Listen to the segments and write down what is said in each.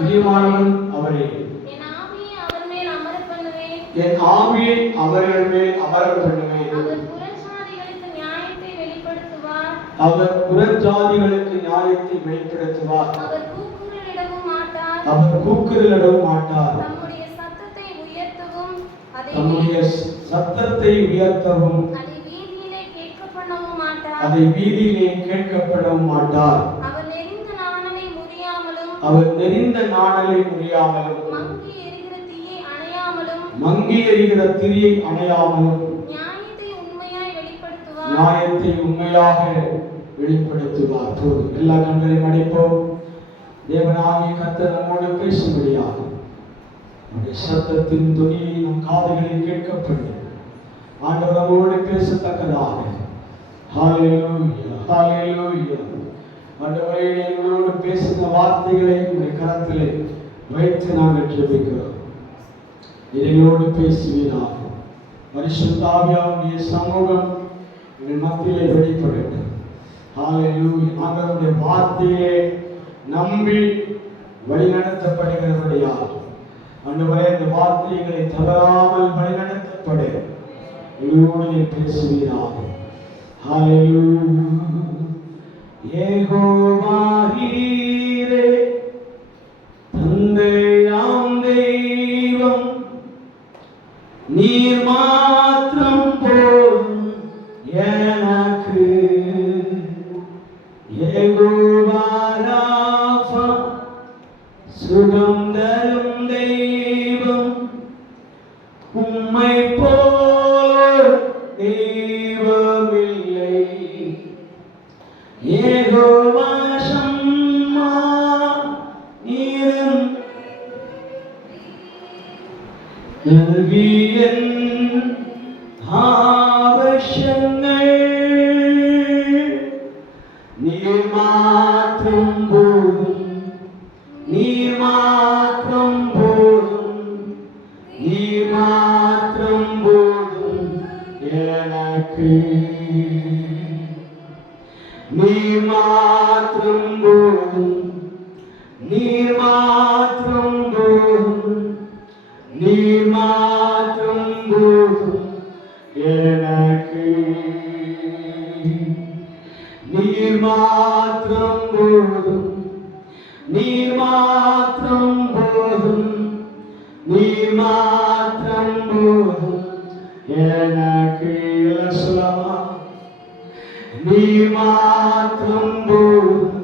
பிரியமானவன் அவரே. என் ஆவியை அவர்கள் மேல் அமரப் பண்ணுவேன். அவர் புறஜாதிகளுக்கு நியாயத்தை வெளிப்படுத்துவார். அவர் கூக்குரலிடவும் மாட்டார். தம்முடைய சத்தத்தை உயர்த்தவும் அதை வீதியிலே கேட்கப்படவும் மாட்டார். அவர் நெறிந்த நாணலை முறியாமலும் மங்கி எரிகிற தீயை அணையாமலும் நியாயத்தை உண்மையாக வெளிப்படுத்துவார். எல்லா கண்களையும் அடைப்போம். தேவனாகிய கர்த்தர் நம்மோடு பேசும்படியாக நம்முடைய சத்தத்தின் துணி நம் காதுகளில் கேட்கப்படும். ஆண்டவர் நம்மோடு பேசத்தக்கதாக ஹல்லேலூயா ஹல்லேலூயா. ஆண்டவரே, எங்களோடு பேசுகிற வார்த்தைகளை உங்களுடைய கரத்திலே வைத்து நாங்கள் ஜெபிக்கிறோம். எங்களோடு பேசுவீராக. பரிசுத்த ஆவியானவருடைய சமூகம் எங்கள் மத்தியிலே வெளிப்படட்டும். ஹல்லேலூயா. ஆண்டவருடைய வார்த்தையை நம்பி வழிநடத்தப்படுகிறபடியால் ஆண்டவரே, இந்த வார்த்தைகளை தவறாமல் வழிநடத்தப்பட எங்களோடு பேசுவீராக. ஹல்லேலூயா. யெகோவா ஈரே, தந்தையாம் தெய்வம், நீர் மாத்திரம் போதும் எனக்கு. யெகோவா ராஃபா, சுகம் தரும் தெய்வம், உம்மை போல் தெய்வமில்லை. யெகோவா ஷம்மா, நீரும் நல்கியன் ஆவசியங்கள். நீர் மாத்திரம் போதும், நீர் மாத்திரம் போதும், நீர் மாத்திரம் போதும் எனக்கு. நீர் மாத்திரம் போதும், நீர் மாத்திரம் போதும், நீர் மாத்திரம் போதும் எனக்கு. நீர் மாத்திரம் போதும், நீர் மாத்திரம் போதும், நீர் மாத்திரம் போதும் எனக்கு. சொல்லமா? நீர் மாத்திரம் போதும்,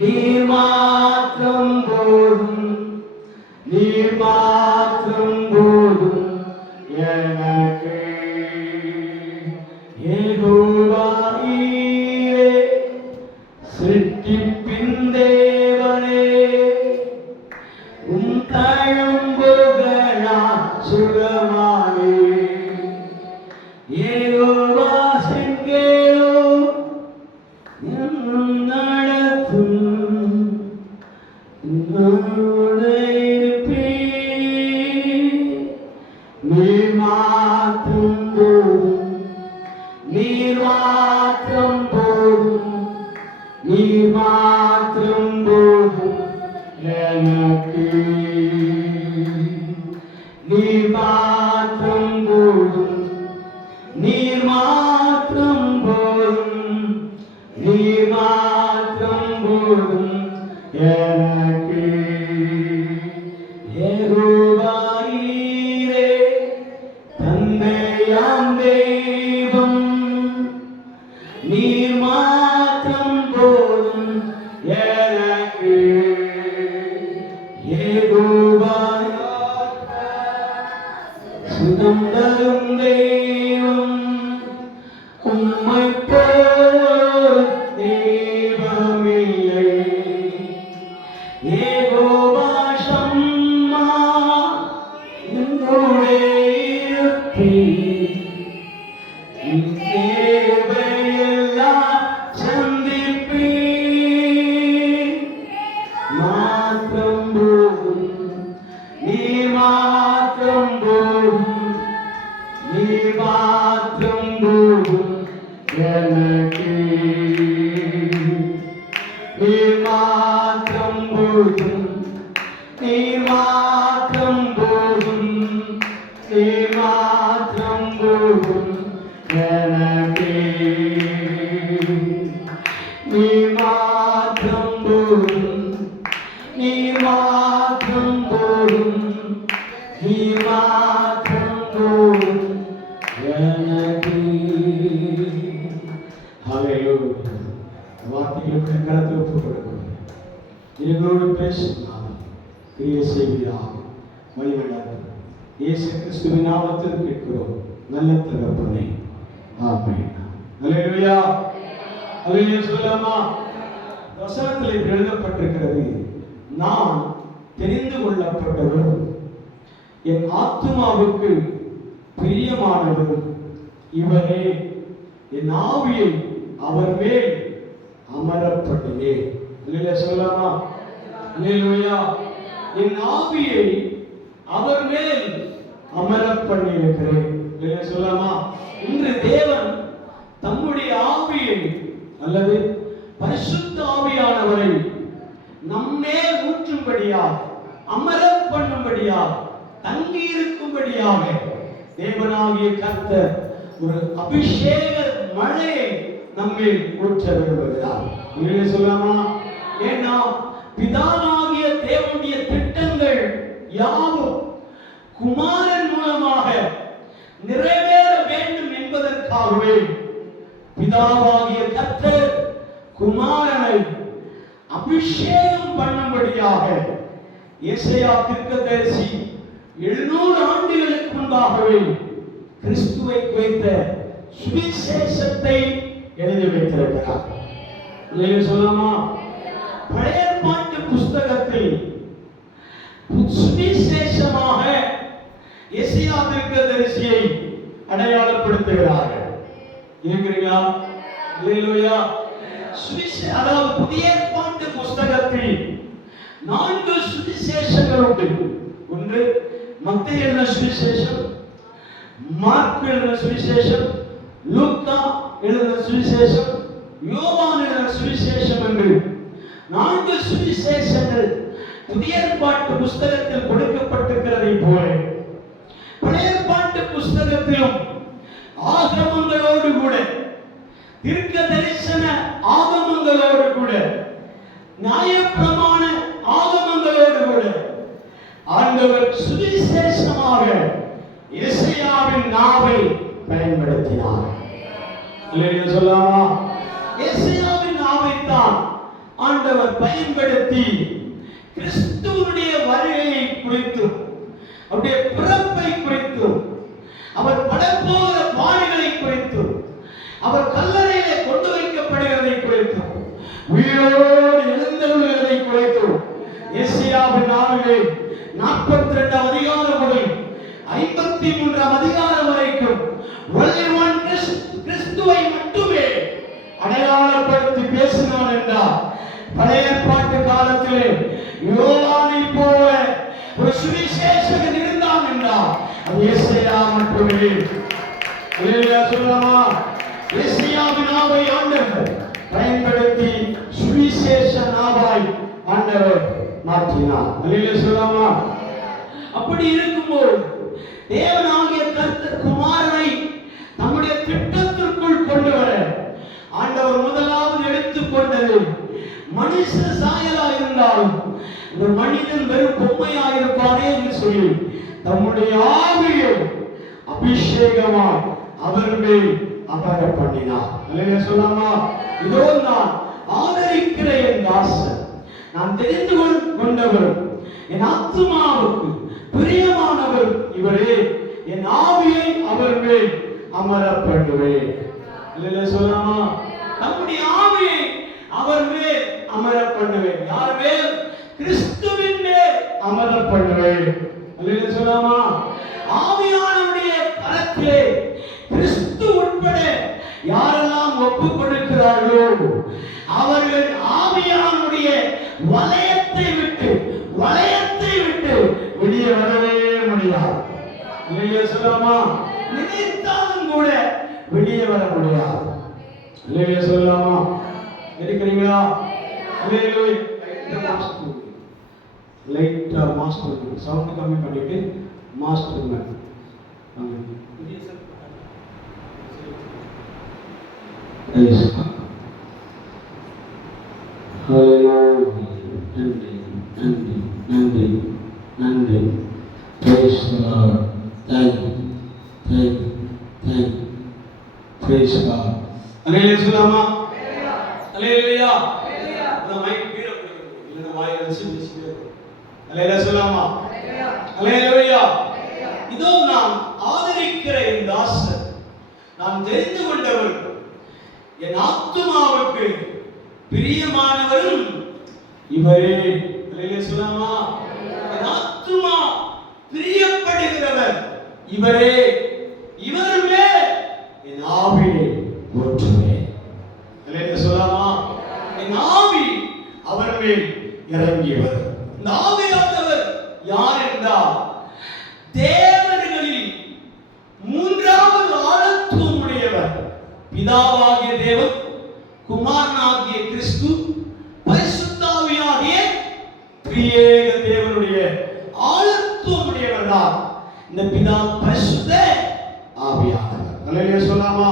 நீர் மாத்திரம் போதும், நீர் மாத்திரம் போதும் எனக்கு. யெகோவா ஈரே, சிருஷ்டிப்பின் தேவனே, உம் தழும்புகளால் சுகமானே. யெகோவா செங்கேலோ, என்னும் நடத்தும் என்னோடு இருப்பீர். நீர் மாத்திரம் போதும், நீர் மாத்திரம் போதும், நீர் மாத்திரம் போதும் எனக்கு. நீர் மாத்திரம் போதும், நீர் மாத்திரம் போதும், நீர் மாத்திரம் போதும் எனக்கு. யெகோவா ஈரே, தந்தையாம் தெய்வம், நீர் மாத்திரம் போதும் எனக்கு. யெகோவா சுகம் தரும் தெய்வம், உம்மை போல் தெய்வமில்லை. யெகோவா ஷம்மா, என்னோடு இருப்பீர். என் தேவையெல்லாம் சந்திப்பீர். மாத்திரம் போதும், நீர் மாத்திரம் போதும், நீர் மாத்திரம் போதும் எனக்கு. நீர் மாத்திரம் போதும், நீர் மாத்திரம் போதும், நீர் மாத்திரம் போதும் எனக்கே. நீர் மாத்திரம் போதும், நீர் மாத்திரம் போதும், நீர் மாத்திரம் போதும் எனக்கே. ஹல்லேலூயா. வார்த்தைகளுக்கு கருத்து ஒப்புக் கொடுக்கணும். எங்களோடு பேசினார் கிரியை செய்கிறார். மகிமையாக இயேசு கிறிஸ்துவின் நாமத்தில் கேட்கிறோம் நல்ல தகப்பனே, ஆமென். ஹல்லேலூயா. ஹல்லேலூயா சொல்லலாமா? வசனத்தில் எழுதப்பட்டிருக்கிறது, நான் தெரிந்து கொள்ளப்பட்டவர், என் ஆத்துமாவுக்கு பிரியமானவர் இவரே, என் ஆவியை அவர் மேல் அமரப்பட்டேன். அல்லேலூயா சொல்லலாமா? அல்லேலூயா. என் ஆவியை அவர் மேல் அமரப் பண்ணியிருக்கிறேன். அல்லேலூயா சொல்லலாமா? இன்று தேவன் தம்முடைய ஆவியை அல்லது பரிசுத்த ஆவியானவரை நம்மேல் ஊற்றும்படியாக, அமரப் பண்ணும்படியாக, தங்கி இருக்கும்படியாக தேவனாகிய கர்த்தர் ஒரு அபிஷேக மழையை நம்மில் ஊற்ற விரும்புகிறார். அல்லேலூயா சொல்லலாமா? ஏன்னா பிதாவாகிய தேவனுடைய திட்டங்கள் யாவும் குமாரன் மூலமாக நிறைவேற வேண்டும் என்பதற்காகவே பிதாவாகிய கர்த்தர் குமாரனை அபிஷேகம் பண்ணும்படியாக எசேயா தீர்க்கதரிசி 700 ஆண்டுகளுக்கு முன்பாகவே கிறிஸ்துவை குறித்த சுவிசேஷத்தை எழுதி வைத்திருக்கிறார். சொல்லலாமா? பழைய ஏற்பாட்டு புஸ்தகத்தில் சுவிசேஷமாக எசேயா தீர்க்கதரிசியை அடையாளப்படுத்துகிறார்கள். இருக்கிறீங்களா? அல்லேலூயா. அதாவது புதிய ஏற்பாட்டு புஸ்தகத்தில் 4 சுவிசேஷங்கள் உண்டு. ஒன்று மத்தேயு எழுதின சுவிசேஷம், மார்க் எழுதின சுவிசேஷம், லூக்கா எழுதின சுவிசேஷம், யோவான் எழுதின சுவிசேஷம் என்று 4 சுவிசேஷங்கள் புதிய ஏற்பாட்டு புஸ்தகத்தில் கொடுக்கப்பட்டிருக்கிறதை போல பழைய ஏற்பாட்டு புஸ்தகத்திலும் ஆகமங்களோடு கூட, தீர்க்க தரிசன ஆகமங்களோடு கூட, நியாயப்பிரமாண ஆகமங்களோடு கூட ஆண்டவர் சுவிசேஷமாக எசேயாவின் நாவை பயன்படுத்தினார். அல்லேலூயா சொல்லலாமா? எசேயாவின் நாவைத்தான் ஆண்டவர் பயன்படுத்தி கிறிஸ்துவினுடைய வருகையை குறித்தும், அவருடைய பிறப்பை குறித்தும், அவர் படப்போகிற பாடுகளை குறித்தும், அவர் கல்லறையிலே கொண்டு வைக்கப்படுகிறதை குறித்தும், உயிரோடு எழுந்தருளுகிறதை குறித்தும் எசேயாவின் நாவிலே 42 அதிகாரம் முதல் 53 அதிகாரம் வரைக்கும் கிறிஸ்துவை மட்டுமே அடையாளப்படுத்தி பேசினார் என்றார். பழைய ஏற்பாட்டு காலத்திலே யோவானை போல ஒரு சுவிசேஷகன் இருந்தான் என்றார். அது எசேயா மட்டுமே. அல்லேலூயா சொல்லலாமா? எசேயாவின் நாவை ஆண்டவர் பயன்படுத்தி சுவிசேஷ நாவாய் ஆண்டவர் மாற்றினார். அல்லேலூயா சொல்லலாமா? அப்படி இருக்கும்போது தேவனாகிய கர்த்தர் குமாரனை நம்முடைய திட்டத்திற்குள் கொண்டு வர ஆண்டவர் முதலாவது எடுத்துக்கொண்டது மனுஷ சாயலா இருந்தாலும் இந்த மனிதன் வெறும் பொம்மையா இருப்பானே என்று சொல்லி தம்முடைய ஆவியை அபிஷேகமாய் அவர் மேல் அமர பண்ணினார். அல்லேலூயா சொல்லலாமா? இதோ நான் ஆதரிக்கிற என் தாசன், நான் தெரிந்து கொண்டவர், என் ஆத்துமாவுக்கு பிரியமானவர் இவரே, என் ஆவியை அவர் மேல் அமர பண்ணுவேன். அல்லேலூயா சொல்லலாமா? நம்முடைய ஆவியை அவர் மேல் அமர பண்ணுவேன். யார் மேல்? கிறிஸ்துவின் மேல் அமர பண்ணுவேன். அல்லேலூயா சொல்லலாமா? ஆவியானவருடைய கரத்திலே கிறிஸ்து உட்பட யாரெல்லாம் ஒப்புக் கொடுக்கிறார்களோ அவர்கள் ஆவியானவருடைய வளையத்தை விட்டு வெளியே வரவே முடியாது. அல்லேலூயா சொல்லலாமா? நினைத்தாலும் கூட வெளியே வர முடியாது. அல்லேலூயா சொல்லலாமா? இருக்கிறீங்களா? அல்லேலூயா. லைட்டாக மாஸ்டர் சவுண்டு கம்மி பண்ணிட்டு மாஸ்டருங்க நன்றி நன்றி நன்றி நன்றி. Praise the Lord. Thank you. Thank you. Thank you. Praise God. அல்லேலூயா சொல்லாமா? அல்லேலூயா. அந்த மைக் கீழ போடுங்க. இல்ல வாயில வச்சு பேசிட்டே இருக்கணும். அல்லேலூயா சொல்லாமா? அல்லேலூயா. இதோ நான் ஆதரிக்கிற என் தாசன், நான் தெரிந்து கொண்டவர், என் ஆத்துமாவுக்கு பிரியமானவரும் இவரே. அல்லேலூயா சொல்லாமா? என் ஆத்துமா பிரியப்படுகிறவர் இவரே, இவர் மேல் என் ஆவி ஊற்றுவேன். அல்லேலூயா சொல்லாமா? என் ஆவி அவர் மேல் இறங்கி வரும். இந்த ஆவியானவர் யார் என்றால் தேவர்களில் மூன்றாவது ஆளத்துவம் உடையவர். பிதாவாகிய தேவன், குமாரனாகிய கிறிஸ்து, பரிசுத்த ஆவியாகிய திரியேக தேவனுடைய ஆளத்துவம் உடையவர் தான் இந்த பிதா பரிசுத்த ஆவியானவர். அல்லேலூயா சொல்லாமா?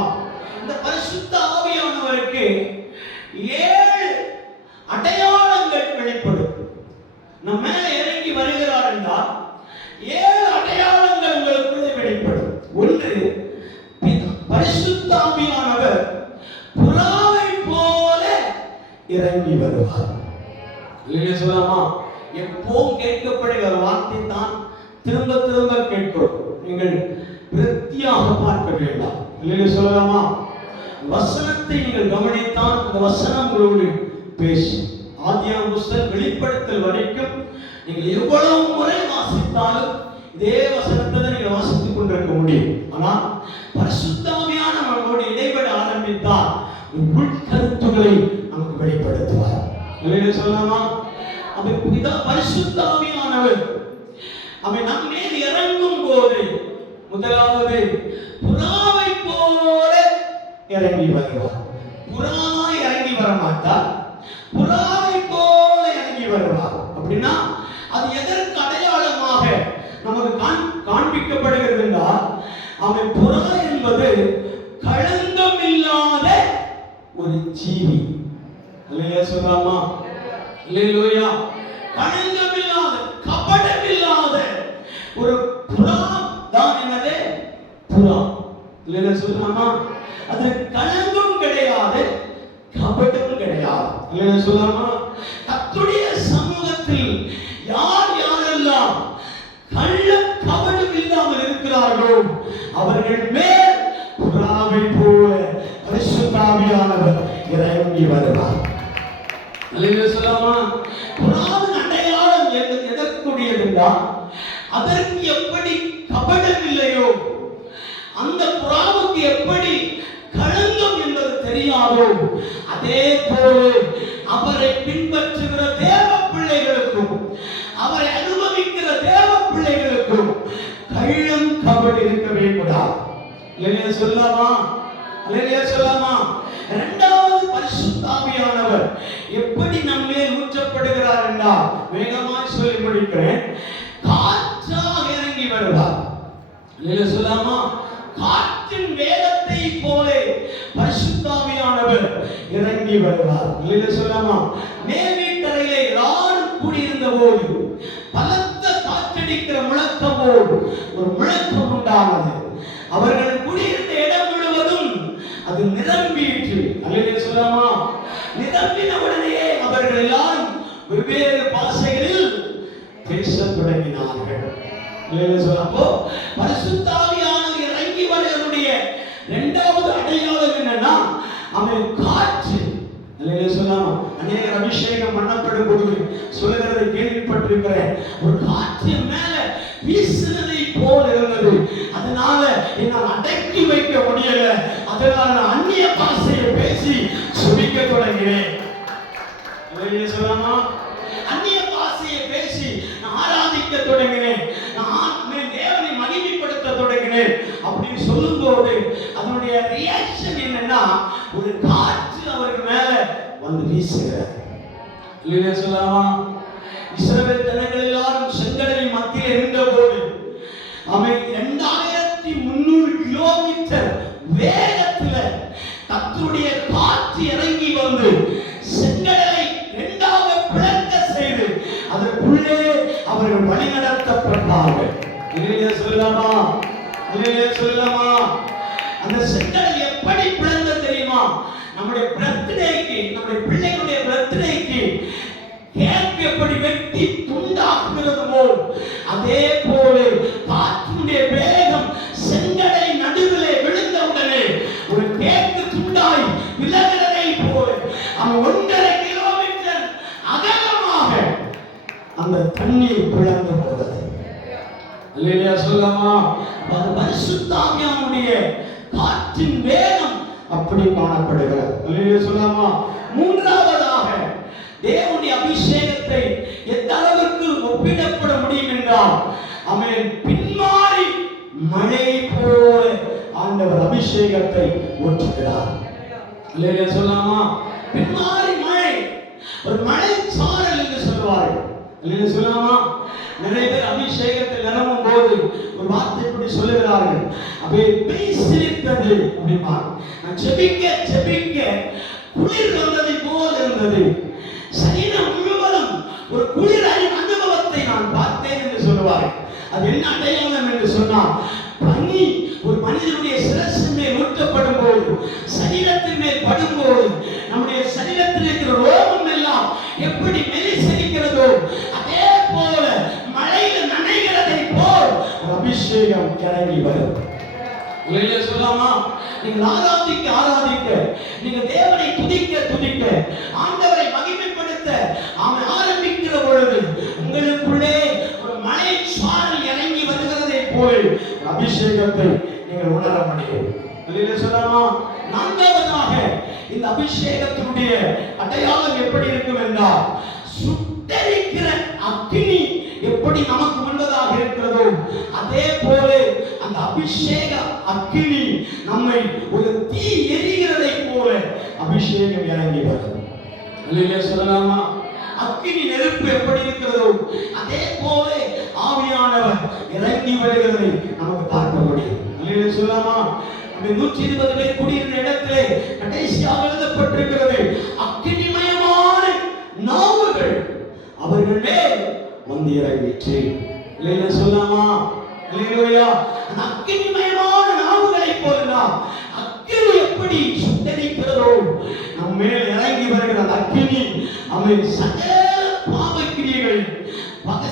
இந்த பரிசுத்த ஆவியானவருக்கு 7 அடையாளங்கள் வெளிப்படும். நம்ம மேல இறங்கி வருகிறார் என்றால் 7 அடையாளங்கள் உங்களுக்குள்ளே வெளிப்படும். ஒன்று, பரிசுத்த ஆவியானவர் புறாவை போல இறங்கி வருவார். இல்லையா சொல்லாமா? எப்போதும் கேட்கப்படுகிற வார்த்தை தான் திரும்ப திரும்ப கேட்கிறோம். நீங்கள் விருத்தியாக பார்க்க வேண்டாம். இல்லையா சொல்லலாமா? வசனத்தை நீங்கள் கவனித்தால் அந்த வசனம் உங்களோடு பேசும். ஆதியாகம புத்தகம் வெளிப்படுத்தல் வரைக்கும் நீங்கள் எவ்வளவு முறை வாசித்தாலும் இதே வசனத்தை நீங்கள் வாசித்துக் கொண்டிருக்க முடியும். ஆனால் பரிசுத்த ஆவியானவர் நம்மோடு இடைபெற ஆரம்பித்தால் உட்கருத்துக்களை நமக்கு வெளிப்படுத்துவார். இல்லையா சொல்லலாமா? பரிசுத்த ஆவியானவர் அவன் நம் மேல் இறங்கும் போது முதலாவது புறாவை போல இறங்கி வருவார். புறாவாய் இறங்கி வர மாட்டார், புறாவை போல இறங்கி வருவார். அப்படின்னா அது எதற்கு அடையாளமாக நமக்கு காண்பிக்கப்படுகிறது என்றால், அவன் புறா என்பது களங்கம் இல்லாத ஒரு ஜீவி. அல்லேலூயா சொல்லாமா? அல்லேலூயா. களங்கம் இல்லாத, கபடம் இல்லாத ஒரு புறா தான் என்னது? புறா. அல்லேலூயா சொல்லாமா? அது களங்கம் கிடையாது, கபடம் கிடையாது. அல்லேலூயா சொல்லாமா? கர்த்தருடைய சமூகத்தில் யார் யாரெல்லாம் கள்ள கபடம் இல்லாமல் இருக்கிறார்களோ அவர்கள் மேல் புறாவை போல பரிசுத்த ஆவியானவர் இறங்கி வருவார். அல்லேலூயா சொல்லாமா? புறாவின் அடையாளம் எதற்குரியது என்றால், அதற்கு எப்படி கபடம் இல்லையோ, அந்த புறாவுக்கு எப்படி களங்கம் என்பது தெரியாதோ, அதே போல அவரை பின்பற்றுகிற தேவ பிள்ளைகளுக்கும் அவரை அனுபவிக்கிற தேவ பிள்ளைகளுக்கும் கள்ளம் கபடு இருக்கவே கூடாது. இல்லையா சொல்லாமா? இல்லையா சொல்லாமா? இரண்டாவது பரிசுத்த ஆவியானவர் எப்படி நம்மே ஊற்றப்படுகிறார் என்றால், வேகமாய் சொல்லி முடிக்கிறேன், காற்றாக இறங்கி வருவார். இல்லையா சொல்லாமா? காற்றின் வேகத்தை போல பரிசுத்த ஆவியானவர் இறங்கி வருவார். இல்லையா சொல்லாமா? மேல்வீட்டறையிலே எல்லாரும் கூடியிருந்த போது பலத்த காற்றடிக்கிற முழக்கமோடு ஒரு முழக்கம் உண்டானது. அவர்கள் குடியிருந்த இடம் முழுவதும் அது நிரம்பிற்று. அல்லேலூயா சொல்லாமா? நிரம்பின உடனே அவர்கள் எல்லாரும் வெவ்வேறு பாஷைகளில் பேசத் தொடங்கினார்கள். அல்லேலூயா சொல்லாமா? பரிசுத்த ஆவியானவர் இறங்கி வருவதனுடைய இரண்டாவது அடையாளம் என்னன்னா, அவன் காற்று. அல்லேலூயா சொல்லாமா? அநேக அபிஷேகம் பண்ணப்படும் போது சொல்லுகிறதை கேள்விப்பட்டிருக்கிறேன். ஒரு காற்று மேல வீசுனதை போல இருந்தது. அதனால என்னால் அடக்கி வைக்க முடியல. அதனால நான் அந்நிய பாஷையை பேசி சுபிக்க தொடங்கினேன். அல்லேலூயா சொல்லாமா? அந்நிய பாஷையை பேசி நான் ஆராதிக்க தொடங்கினேன். நான் தேவனை மகிமைப்படுத்த தொடங்கினேன். அப்படின்னு சொல்லும் போது அதனுடைய ரியாக்ஷன் என்னன்னா, ஒரு காற்று அவர்கள் மேல வந்து வீசுகிறார். இல்லையா சொல்லாமா? இஸ்ரவேல் ஜனங்களை அவர்கள் வழிநடத்தப்பட்டார்கள். சொல்லலாமா? சொல்லலாமா? அந்த செங்கல் எப்படி பிளந்த தெரியுமா? நம்முடைய பர்த்டேக்கு, நம்முடைய பிள்ளைகளுடைய பர்த்டேக்கு கேக் எப்படி வெட்டி துண்டாக்குகிறது போல், அதே போல காற்றினுடைய வேகம் செங்கலை நடுவிலே விழுந்தவுடனே ஒரு கேக்கு துண்டாய் விலகிறதை போல அவன் 1.5 கிலோமீட்டர் அகலமாக அந்த தண்ணீர் பிளந்து போகிறது. அல்லேலூயா சொல்லலாமா? பரிசுத்த ஆவியானுடைய காற்றின் வேகம் அப்படி காணப்படுகிறது. அல்லேலூயா சொல்லலாமா? மூன்றாவதாக தேவனுடைய அபிஷேகத்தை எந்த அளவுக்கு ஒப்பிடப்பட முடியும் என்றால், ஆமென், பின்மாறி மழை போல ஆண்டவர் அபிஷேகத்தை ஊற்றுகிறார். அல்லேலூயா சொல்லலாமா? பின்மாறி மழை, ஒரு மழை சாரல் என்று சொல்வார்கள். அல்லேலூயா சொல்லலாமா? நிறைய பேர் அபிஷேகத்தை நிரம்பும் போது ஒரு வார்த்தை இப்படி சொல்லுகிறார்கள், அப்படியே பேசிருக்கிறது அப்படிமா. நான் செபிக்க செபிக்க குளிர் வந்ததை போல இருந்தது. சரீரம் முழுவதும் ஒரு குளிர் அனுபவத்தை நான் பார்த்தேன் என்று சொல்லுவார்கள். அது என்ன அடையாளம் என்று சொன்னால், பனி ஒரு மனிதனுடைய சிரசின் மேல் ஊற்றப்படும் போது, சரீரத்தின் மேல் படும்போது, நம்முடைய சரீரத்தில் இருக்கிற ரோமம் எல்லாம் எப்படி மெலிசரிக்கிறதோ அதே போல மழையில் நனைகிறதை போல் ஒரு அபிஷேகம் இறங்கி வரும். இல்லையா சொல்லாமா? நீங்கள் ஆராதிக்க ஆராதிக்க, நீங்கள் தேவனை துதிக்க துதிக்க, ஆண்டவரை மகிமைப்படுத்த அவன் ஆரம்பிக்கிற பொழுது உங்களுக்குள்ளே ஒரு மழை சாரல் இறங்கி வருகிறதை போல அபிஷேகத்தை நீங்கள் உணர முடியும். இல்லையா சொல்லாமா? நான்காவதாக இந்த அபிஷேகத்தினுடைய அடையாளம் எப்படி இருக்கும் என்றால், சுட்டெரிக்கிற அக்கினி எப்படி நமக்கு முன்பதாக இருக்கிறதோ அதே போல அந்த அபிஷேக அக்கினி நம்மை ஒரு தீ எரிகிறதை போல அபிஷேகம் இறங்கி வரும். அல்லேலூயா சொல்லலாமா? அக்கினி நெருப்பு எப்படி இருக்கிறதோ அதே போல ஆவியானவர் இறங்கி வருகிறதை நமக்கு பார்க்க முடியும். அல்லேலூயா சொல்லலாமா? 120 பேர் குடியிருந்த இடத்திலே கடைசியாக எழுதப்பட்டிருக்கிறது, அக்கினிமயமான நாவுகள் அவர்கள் மேல் வந்து இறங்கிற்று. இல்லையா சொல்லாமா? அல்லேலூயா. அந்த அக்கினிமயமான நாவுகளை போலலாம் அக்கினி எப்படி சுட்டரிக்கிறதோ நம் மேல் இறங்கி வருகிற அந்த அக்கினி அவன் சகல பாவக்கிரியைகளையும்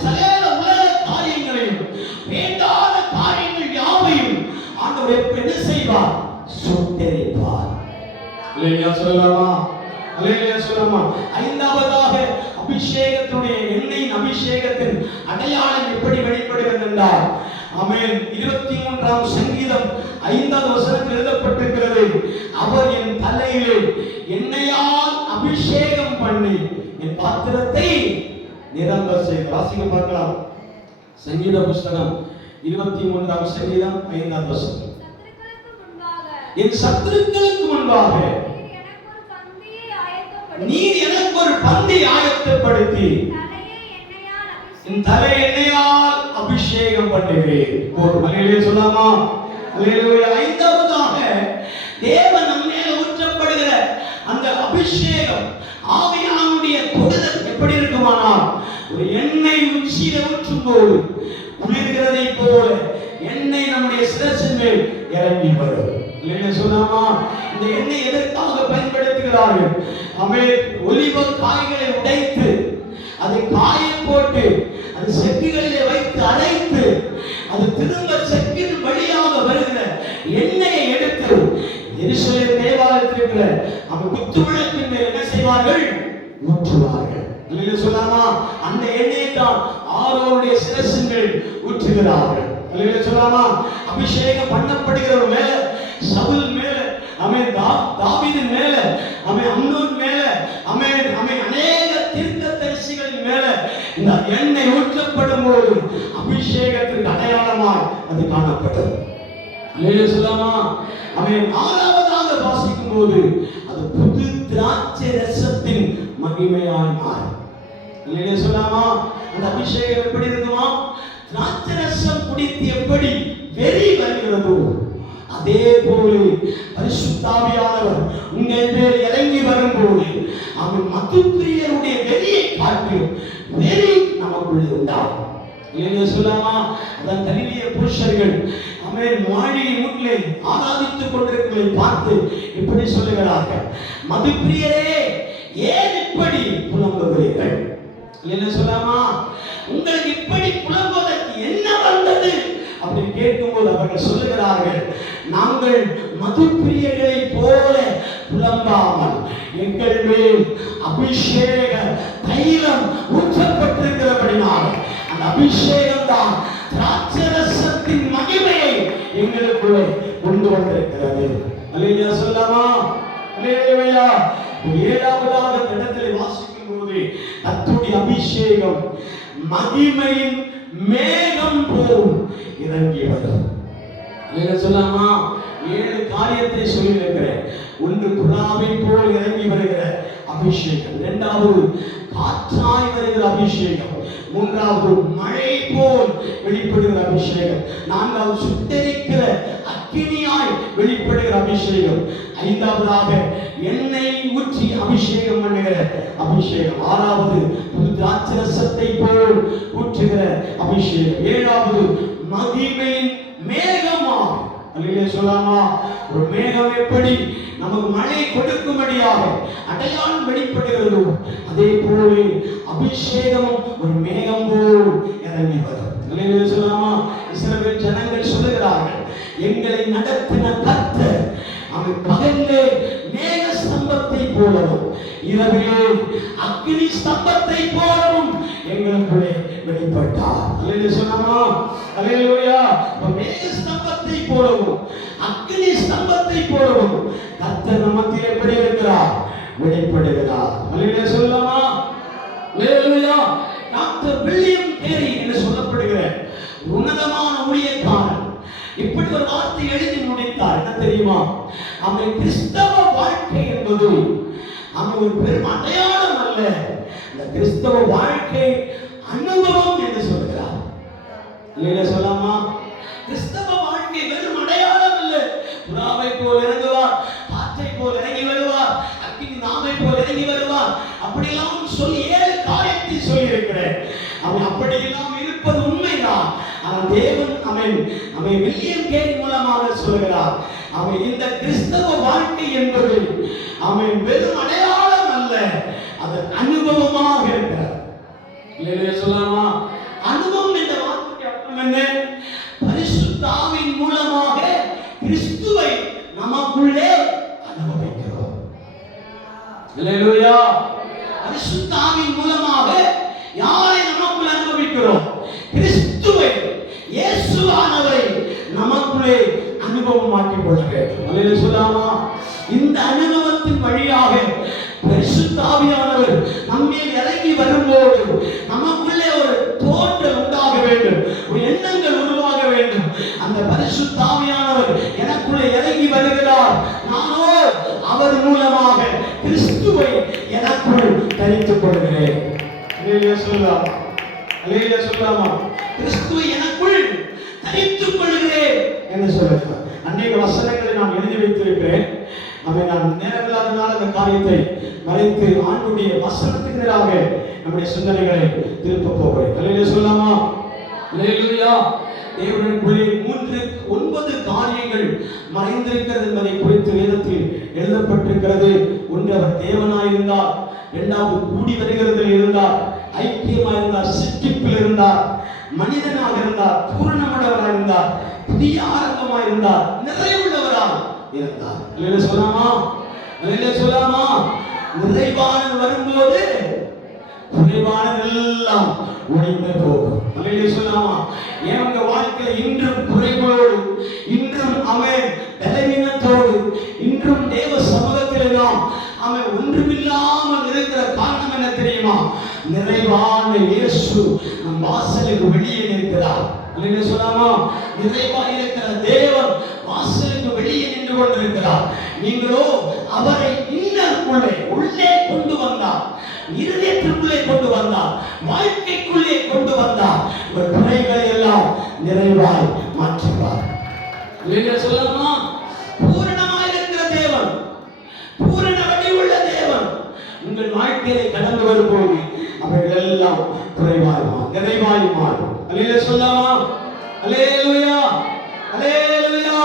சகல உலக காரியங்களையும் வேண்டாத காரியங்கள் யாவையும் ஆண்டவர் என்ன செய்வார்? சுட்டரிப்பார். அல்லேலூயா சொல்லலாமா? அல்லேலூயா சொல்லலாமா? ஐந்தாவதாக அபிஷேகத்துடைய எண்ணெய் அபிஷேகத்தின் அடையாளம் எப்படி வெளிப்படுகிறது என்றால், ஆமென், 23ஆம் சங்கீதம் 5வது வசனத்தில் எழுதப்பட்டிருக்கிறது, அவர் என் தலையிலே எண்ணெயால் அபிஷேகம் பண்ணி என் பாத்திரத்தை நிரம்ப செய்தார். வாசிக்க பார்க்கலாம். சங்கீத புஸ்தகம் 23ஆம் சங்கீதம் 5வது வசனம். என் சத்துருக்களுக்கு முன்பாக நீர் எனக்கு ஒரு பந்தி ஆயத்தப்படுத்தி என் தலை எண்ணெயால் அபிஷேகம் பண்ணுகிறேன். அல்லேலூயா சொல்லாமா? அல்லேலூயா. ஐந்தாவதாக தேவன் நம் மேல் ஊற்றப்படுகிற அந்த அபிஷேகம் ஆவியானுடைய தொடுதல் எப்படி இருக்குமானால், ஒரு எண்ணெய் உச்சியில ஊற்றும் போது குளிர்கிறதை போல எண்ணெய் நம்முடைய சிரசின் மேல் இறங்கி வரும். இல்லையா சொல்லாமா? இந்த எண்ணெய் எதற்காக பயன்படுத்துகிறார்கள்? ஒலிவ காய்களை உடைத்து அதை காய போட்டு அது செக்குகளிலே வைத்து அரைத்து அது திரும்ப செக்கின் வழியாக வருகிற எண்ணெயை எடுத்து எருசலேம் தேவாலயத்தில் இருக்கிற அந்த குத்துவிளக்கின் மேல் என்ன செய்வார்கள்? ஊற்றுவார்கள். இல்லையா சொல்லாமா? அந்த எண்ணெயை தான் ஆரோனுடைய சிரசின் மேல் ஊற்றுகிறார்கள். இல்லையா சொல்லாமா? அபிஷேகம் பண்ணப்படுகிறவர் மேல, சவுல் மேல, ஆமென், தாவீதின் மேல, ஆமென், அம்னோன் மேல, ஆமென், ஆமென், அநேக தீர்க்கதரிசிகளின் மேல இந்த எண்ணெய் ஊற்றப்படும் போது அபிஷேகத்திற்கு அடையாளமாய் அது காணப்பட்டது. அல்லேலூயா சொல்லாமா? ஆமென். ஆறாவதாக வாசிக்கும் போது அது புது திராட்சை ரசத்தின் மகிமையாய் மாறும். அல்லேலூயா சொல்லாமா? அந்த அபிஷேகம் எப்படி இருக்குமா? திராட்சை ரசம் குடித்து எப்படி வெறி வருகிறதோ அதே போல பரிசுத்த ஆவியானவர் உங்கள் மேல் இறங்கி வரும்போது அவன் மதுப்பிரியருடைய வெறியை காட்டிலும் வெறி நம்ம நமக்குள்ளே உண்டாகும். இல்லையா சொல்லாமா? அதான் கலிலேய புருஷர்கள் அவன் மாளிகை முன்னே ஆராதித்துக் கொண்டிருக்கிறதை பார்த்து இப்படி சொல்லுகிறார்கள், மதுப்பிரியரே ஏன் இப்படி புலம்புகிறீர்கள்? என்ன சொல்லாமா? உங்களுக்கு இப்படி புலம்புவதற்கு என்ன வந்தது அப்படின்னு கேட்கும்போது அவர்கள் சொல்லுகிறார்கள், நாங்கள் மதுப்பிரியர்களை போல புலம்பாமல் எங்கள் மேல் அபிஷேக தைலம் ஊற்றப்பட்டிருக்கிறபடினால் அந்த அபிஷேகம் தான் திராட்சரசத்தின் மகிமையை எங்களுக்குள்ளே கொண்டு வந்திருக்கிறது. அல்லேலூயா சொல்லாமா? அல்லேலூயா. ஏழாவதாக இடத்திலே வாசிக்கும் போது கர்த்தருடைய அபிஷேகம் மகிமையின் மேகம் போல் இறங்கி வரும். சொல்லாமா? 7 காரியத்தை சொல்லியிருக்கிறேன். ஒன்று புறாவை போல் இறங்கி வருகிற அபிஷேகம், இரண்டாவது காற்றாய் வருகிற அபிஷேகம், மூன்றாவது மழை போல் வெளிப்படுகிற அபிஷேகம், நான்காவது சுட்டெரிக்கிற அக்கினியாய் வெளிப்படுகிற அபிஷேகம், ஐந்தாவதாக எண்ணெய் ஊற்றி அபிஷேகம் பண்ணுகிற அபிஷேகம், ஆறாவது புது திராட்சரசத்தை போல் ஊற்றுகிற அபிஷேகம், ஏழாவது மகிமையின் மேகமாகும். அல்லேலூயா சொல்லாமா? ஒரு மேகம் எப்படி நமக்கு மழை கொடுக்கும்படியாக அடையாளம் வெளிப்படுகிறதோ அதே போல அபிஷேகமும் ஒரு மேகம் போல் இறங்கி வரும். அல்லேலூயா சொல்லாமா? இஸ்ரவேல் ஜனங்கள் சொல்லுகிறார்கள், எங்களை நடத்தின கர்த்தர் அவர் பகலிலே மேக ஸ்தம்பத்தை போலவும் இரவிலே அக்கினி ஸ்தம்பத்தை போலவும் எங்களுக்குள்ளே வெளிப்பட்டார். அல்லேலூயா சொல்லாமா? அல்லேலூயா. மேக ஸ்தம்பத்தை போலவும் அக்கினி ஸ்தம்பத்தை போலவும் கர்த்தர் நமக்கு எப்படி இருக்கிறார்? வெளிப்படுகிறார். அல்லேலூயா சொல்லாமா? அல்லேலூயா. டாக்டர் வில்லியம் கேரி என்று சொல்லப்படுகிற உன்னதமான ஊழியக்காரன் இப்படி ஒரு வார்த்தை எழுதி முடித்தார். என்ன தெரியுமா? அவன் கிறிஸ்தவ வாழ்க்கை என்பது அவன் ஒரு பெரும் அடையாளம் அல்ல, இந்த கிறிஸ்தவ வாழ்க்கை அனுபவம் என்று சொல்கிறார். இல்லையா சொல்லாமா? கிறிஸ்தவ வாழ்க்கை வெறும் அடையாளம் அல்ல. புறாவை போல் இறங்குவார், காற்றை போல் இறங்கி வருவார், அக்கினி நாவை போல் இறங்கி வருவார், அப்படியெல்லாம் சொல்லி 7 காரியத்தை சொல்லி இருக்கிறேன். அவன் அப்படியெல்லாம் இருப்பது உண்மைதான். ஆனால் தேவன் அவன் வில்லியம் கேரி மூலமாக சொல்கிறார், அவன் இந்த கிறிஸ்தவ வாழ்க்கை என்பது அவன் வெறும் அடையாளம் அல்ல, அது அனுபவமாக இருக்கிறார். இல்லையா சொல்லாமா? அனுபவம் என்ற வார்த்தைக்கு அர்த்தம் என்ன? பரிசுத்த ஆவியின் மூலமாக கிறிஸ்துவை நமக்குள்ளே அனுபவிக்கிறோம். அல்லேலூயா. பரிசுத்த ஆவியின் மூலமாக யாரை நமக்குள்ளே அனுபவிக்கிறோம்? கிறிஸ்துவை, இயேசுவானவரை நமக்குள்ளே அனுபவமாக்கிக் கொள்ள வேண்டும். அல்லேலூயா சொல்லாமா? இந்த அனுபவத்தின் வழியாக பரிசுத்த ஆவியானவர் நம்மேல் இறங்கி வரும்போது நமக்குள்ளே ஒரு தோற்றல் உண்டாக வேண்டும், ஒரு எண்ணங்கள் உருவாக வேண்டும். அந்த பரிசுத்த ஆவியானவர் எனக்குள்ளே இறங்கி வருகிறார், நானோ அவர் மூலமாக கிறிஸ்துவை எனக்குள் தரித்துக் கொள்கிறேன். அல்லேலூயா சொல்லாமா? அல்லேலூயா சொல்லாமா? கிறிஸ்துவை எனக்குள் தரித்துக் கொள்கிறேன் என்று சொல்லுகிறார். அநேக வசனங்களை நான் எழுதி வைத்திருக்கிறேன். நான் நேரமில்லாதனால அந்த காரியத்தை மறைத்து ஆண்டுடைய வசனத்துக்கு நேராக நம்முடைய சிந்தனைகளை திருப்ப போகிறேன். அல்லேலூயா சொல்லாமா? அல்லேலூயா. தேவனுக்குள்ளே 9 காரியங்கள் மறைந்திருக்கிறது என்பதை குறித்து வேதத்தில் எழுதப்பட்டிருக்கிறது. ஒன்று, அவர் தேவனாயிருந்தார். இரண்டாவது, கூடி வருகிறதில் இருந்தார், ஐக்கியமாக இருந்தார், சிற்றிப்பில் இருந்தார், மனிதனாக இருந்தார், பூரணமுள்ளவராக இருந்தார், புதிய ஆரம்பமாக இருந்தார், நிறைவுள்ளவராக இருந்தார். அல்லேலூயா சொல்லாமா? அல்லேலூயா சொல்லாமா? நிறைவானது வரும்போது குறைவானதெல்லாம் ஒழிந்து போகும். அல்லேலூயா சொல்லாமா? ஏன் உங்க வாழ்க்கையில இன்றும் குறைகளோடு, இன்றும் அவன் பலவீனத்தோடு, இன்றும் தேவ சமூகத்திலாம் அவன் ஒன்றுமில்லாமல் இருக்கிற காரணம் என்ன தெரியுமா? நிறைவான இயேசு நம் வாசலுக்கு வெளியே இருக்கிறார். அல்லேலூயா சொல்லாமா? நிறைவாக இருக்கிற தேவன் வாசலுக்கு வெளியே நின்று கொண்டிருக்கிறார். நீங்களோ அவரை உள்ளே கொண்டு வந்தார், இருதயத்திற்குள்ளே கொண்டு வந்தார், வாழ்க்கைக்குள்ளே கொண்டு வந்தார். உங்கள் குறைகளை எல்லாம் நிறைவாய் மாற்றுவார். அல்லேலூயா சொல்லாமா? பூரணமாய் இருக்கிற தேவன், பூரண வடிவுள்ள தேவன் உங்கள் வாழ்க்கையை கடந்து வரும்போது அவைகள் எல்லாம் குறைவாய் மாறும், நிறைவாய் மாறும். அல்லேலூயா சொல்லாமா? அல்லேலூயா, அல்லேலூயா,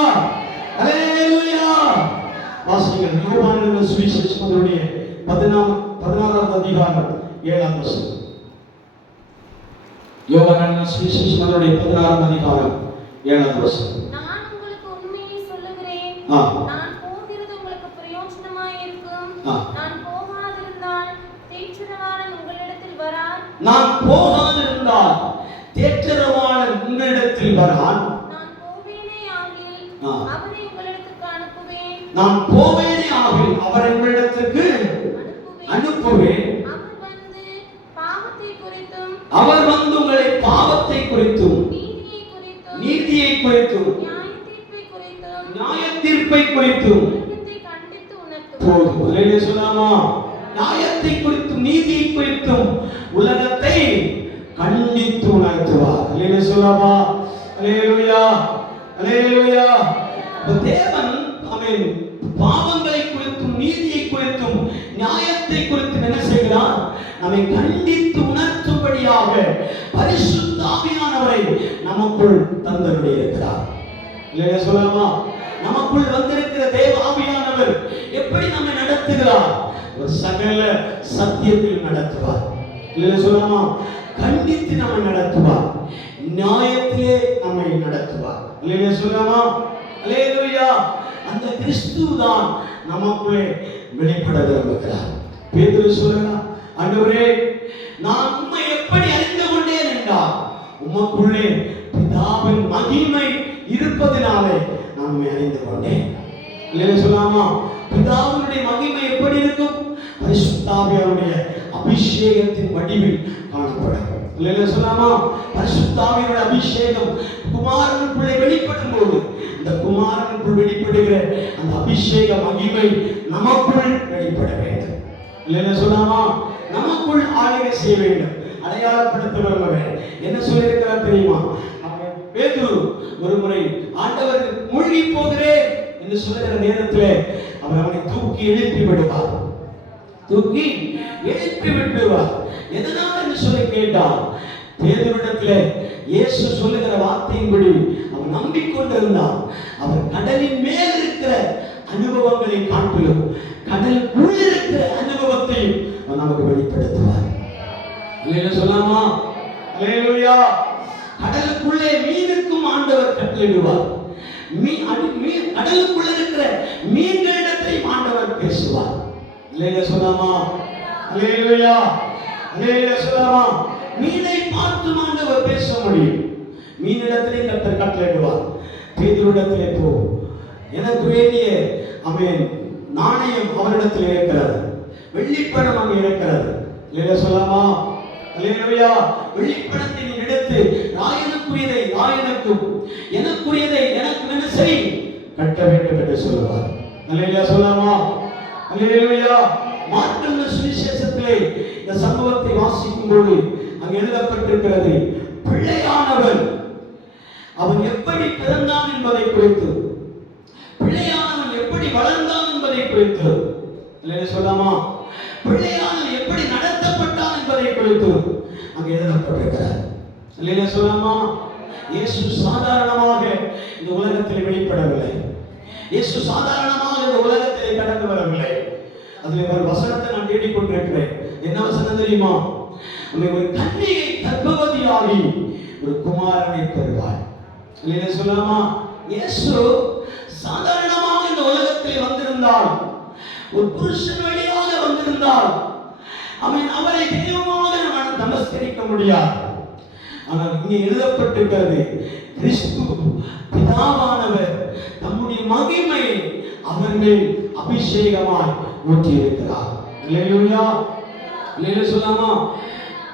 அல்லேலூயா. வாசிங்கள் யோவான் சுவிசேஷம் அதனுடைய 16வது அதிகாரம் 7ஆம் வசனம். யோவான் சுவிசேஷம் அதனுடைய 16ஆம் அதிகாரம் 7ஆம் வசனம். நான் உங்களுக்கு உண்மையை சொல்லுகிறேன், நான் போகிறது உங்களுக்கு பிரயோஜனமாய் இருக்கும். நான் போகாதிருந்தால் தேற்றரவாளன் உங்களிடத்தில் வரான். நான் போகாதிருந்தால் தேற்றரவாளன் உங்களிடத்தில் வரான். நான் போவேனே ஆகில் அவரை உங்களிடத்துக்கு அனுப்புவேன். நான் போவேனே ஆகில் அவரை உங்களிடத்துக்கு அனுப்புவேன். அவர் வந்து உங்களை பாவத்தை குறித்தும் நீதியை குறித்தும் நியாய தீர்ப்பை குறித்தும் போதும். அல்லேலூயா சொல்லாமா? நியாயத்தை குறித்தும் நீதியை குறித்தும் உலகத்தை கண்டித்து உணர்த்துவார். அல்லேலூயா சொல்லாமா? அல்லேலூயா, அல்லேலூயா. தேவன் ஆமென் பாவங்களை குறித்தும் நீதியை குறித்தும் நியாயத்தை குறித்தும் என்ன செய்கிறார்? நம்மை கண்டித்து உணர்த்தும்படியாக பரிசுத்த ஆவியானவரை நமக்குள் தந்தருடைய இருக்கிறார். இல்லையா சொல்லலாமா? நமக்குள் வந்திருக்கிற தேவ ஆவியானவர் எப்படி நம்மை நடத்துகிறார்? ஒரு சகல சத்தியத்தில் நடத்துவார். இல்லையா சொல்லலாமா? கண்டித்து நம்மை நடத்துவார், நியாயத்திலே நம்மை நடத்துவார். இல்லையா சொல்லலாமா? அல்லேலூயா. அந்த கிறிஸ்து தான் நமக்குள்ளே வெளிப்பட விரும்புகிறார். பேதுரு சொல்றார், ஆண்டவரே நான் உம்மை எப்படி அறிந்து கொண்டேன் என்றால் உமக்குள்ளே பிதாவின் மகிமை இருப்பதினாலே நான் உம்மை அறிந்து கொண்டேன். இல்லையா சொல்லாமா? பிதாவினுடைய மகிமை எப்படி இருக்கும்? பரிசுத்த ஆவியாருடைய அபிஷேகத்தின் வடிவில் காணப்படும். இல்லையா சொல்லாமா? பரிசுத்த ஆவியாருடைய அபிஷேகம் குமாரனுக்குள்ளே வெளிப்படும் போது இந்த குமாரனுக்குள் வெளிப்படுகிற அந்த அபிஷேக மகிமை நமக்குள் வெளிப்பட வேண்டும். இல்லையா சொல்லாமா? நமக்குள் ஆளுகை செய்ய வேண்டும், அடையாளப்படுத்த விரும்புகிறேன். என்ன சொல்லியிருக்கிறார் தெரியுமா? பேதுரு ஒரு முறை ஆண்டவர் மூழ்கி போகிறேன் என்று சொல்லுகிற நேரத்தில் அவர் அவனை தூக்கி எழுப்பி விடுவார், தூக்கி எழுப்பி விடுவார். எதனால் என்று சொல்லி கேட்டார். பேதுருவிடத்தில் இயேசு சொல்லுகிற வார்த்தையின்படி அவன் நம்பிக்கொண்டிருந்தான். அவர் கடலின் மேல் இருக்கிற அனுபவங்களை காட்டிலும் கடலுக்குள் இருக்கிற அனுபவத்தை நமக்கு வெளிப்படுத்துவார். அல்லேலூயா சொல்லாமா? அல்லேலூயா. கடலுக்குள்ளே மீனுக்கும் ஆண்டவர் கட்டளையிடுவார். கடலுக்குள்ள இருக்கிற மீன்களிடத்தை ஆண்டவர் பேசுவார். அல்லேலூயா சொல்லாமா? அல்லேலூயா, அல்லேலூயா சொல்லாமா? மீனை பார்த்து ஆண்டவர் பேச முடியும். மீனிடத்திலே கர்த்தர் கட்டளையிடுவார், பேதுருவிடத்திலே போ, எனக்கு வேண்டிய ஆமென் நாணயம் அவரிடத்தில் இருக்கிறது, வெள்ளிப்பணம் அங்கே இருக்கிறது. இல்லையா சொல்லாமா? அல்லேலூயா. வெள்ளிப்பணத்தை நீ எடுத்து ராயனுக்குரியதை ராயனுக்கும் எனக்குரியதை எனக்கு என்ன செய் கட்ட வேண்டும் என்று சொல்லுவார். அல்லேலூயா சொல்லாமா? அல்லேலூயா. மார்க்கு சுவிசேஷத்திலே இந்த சம்பவத்தை வாசிக்கும் போது அங்கே எழுதப்பட்டிருக்கிறது, பிள்ளையானவன் அவன் எப்படி பிறந்தான் என்பதை குறித்து, பிள்ளையானவன் எப்படி வளர்ந்தான் என்பதை குறித்து, இல்லையா சொல்லாமா? பிள்ளையானவன் எப்படி நடத்தப்பட்டான் என்பதை குறித்து அங்கே எழுதப்பட்டிருக்கிறார். இல்லையா சொல்லாமா? இயேசு சாதாரணமாக இந்த உலகத்தில் வெளிப்படவில்லை. இயேசு சாதாரணமாக இந்த உலகத்தில் கடந்து வரவில்லை. அதில் ஒரு வசனத்தை நான் தேடிக்கொண்டிருக்கிறேன். என்ன வசனம் தெரியுமா? ஒரு கன்னிகை கர்ப்பவதியாகி ஒரு குமாரனை பெறுவார். இல்லையா சொல்லாமா? இயேசு சாதாரணமாக இந்த உலகத்தில் வந்திருந்தால், ஒரு புருஷன் வழியாக வந்திருந்தால் அவரை தெய்வமாக நாம் நமஸ்கரிக்க முடியாது. ஆனால் இங்கே எழுதப்பட்டிருக்கிறது, கிறிஸ்து பிதாவானவர் தம்முடைய மகிமையை அவர் மேல் அபிஷேகமாய் ஊற்றி இருக்கிறார். அல்லேலூயா, அல்லேலூயா சொல்லாமா?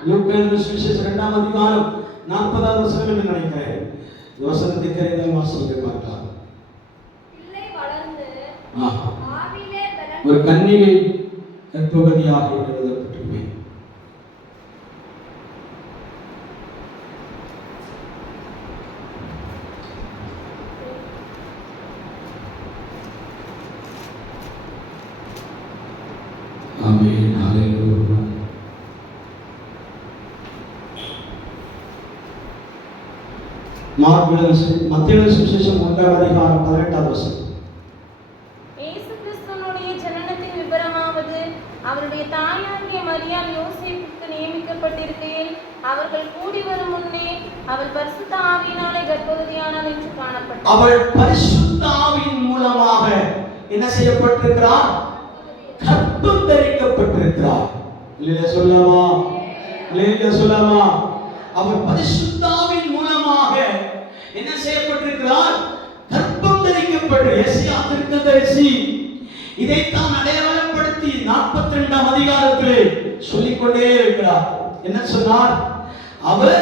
லூக்கா சுவிசேஷம் 2ஆம் அதிகாரம் 40வது வசனம் என்று நினைக்கிறேன். வசனத்தை தெரிந்த வாசிக்க பார்க்கலாம். ஒரு கன்னிகை கர்ப்பவதியாக எழுதப்பட்டிருக்கிறது. ஆமென், ஹல்லேலூயா. மத்தேயு சுவிசேஷம் 1ஆம் அதிகாரம் 18ஆம் வசனம். இயேசு கிறிஸ்துவினுடைய ஜனனத்தின் விபரமாவது, அவருடைய தாயாகிய மரியாள் யோசேப்புக்கு நியமிக்கப்பட்டிருக்கையில் அவர்கள் கூடி வரும் முன்னே அவள் பரிசுத்த ஆவியினாலே கர்ப்பவதியானாள் என்று காணப்பட்டது. அவள் பரிசுத்த ஆவியின் மூலமாக என்ன செய்யப்பட்டிருக்கிறார்? கர்ப்பம் தரிக்கப்பட்டிருக்கிறார். இல்லையா சொல்லலாமா? இல்லையா சொல்லலாமா? அவர் பரிசுத்த ஆவியின் மூலமாக என்ன செய்யப்பட்டிருக்கிறார்? கர்ப்பம் தரிக்கப்பட்டு. எஸ்ஐயா தீர்க்கதரிசி இதைத்தான் அடையாளப்படுத்தி 42ஆம் அதிகாரத்திலே சொல்லிக்கொண்டே இருக்கிறார். என்ன சொன்னார்? அவர்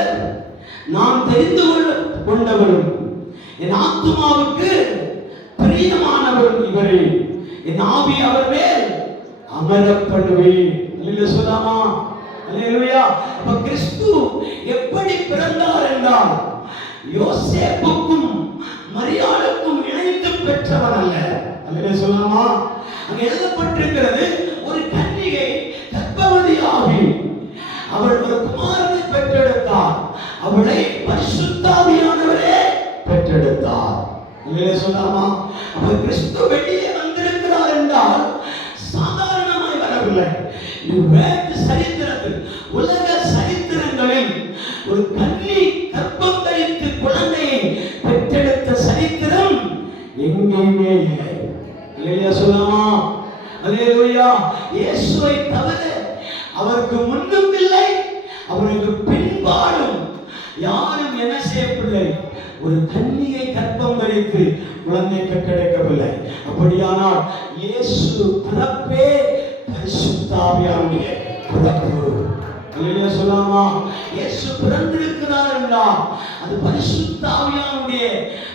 நான் தெரிந்து கொண்டவரும் என் ஆத்துமாவுக்கு பிரியமானவரும் இவரே, என் ஆவி அவர் மேல் அமரப் பண்ணுவேன். அல்லேலூயா சொல்லாமா? அல்லேலூயா. அப்ப கிறிஸ்து எப்படி பிறந்தார் என்றால் யோசேப்புக்கும் மரியாளுக்கும் இணைந்து பெற்றவன் அல்ல. அல்லேலூயா சொல்லாமா? அங்க எழுதப்பட்டிருக்கிறது, ஒரு கன்னிகை கர்ப்பவதியாகி அவள் ஒரு குமாரனை பெற்றெடுத்தார். அவளை பரிசுத்த ஆவியானவரே பெற்றெடுத்தார். அல்லேலூயா சொல்லாமா? அப்ப கிறிஸ்து வெளியே வந்திருக்கிறார் என்றால் சாதாரணமாய் வரவில்லை. வேத சரித்திரத்தில், உலக சரித்திரங்களில் ஒரு கன்னி கர்ப்பம் தரித்து குழந்தையை பெற்றெடுத்த சரித்திரம் எங்கேயுமே இல்லை. அல்லேலூயா சொல்லாமா? அல்லேலூயா. இயேசுவை தவிர அவருக்கு முன்னும் இல்லை, அவருக்கு பின்பாடும் யாரும் என்ன செய்யவில்லை. ஒரு கன்னிகை கர்ப்பம் தரித்து குழந்தை பெற்றெடுக்கவில்லை. அப்படியானால் இயேசு பிறப்பே பரிசுத்த ஆவியானுடைய பிறப்பு. அல்லேலூயா சொல்லாமா? இயேசு பிறந்திருக்கிறார் என்றால் அது பரிசுத்த ஆவியானுடைய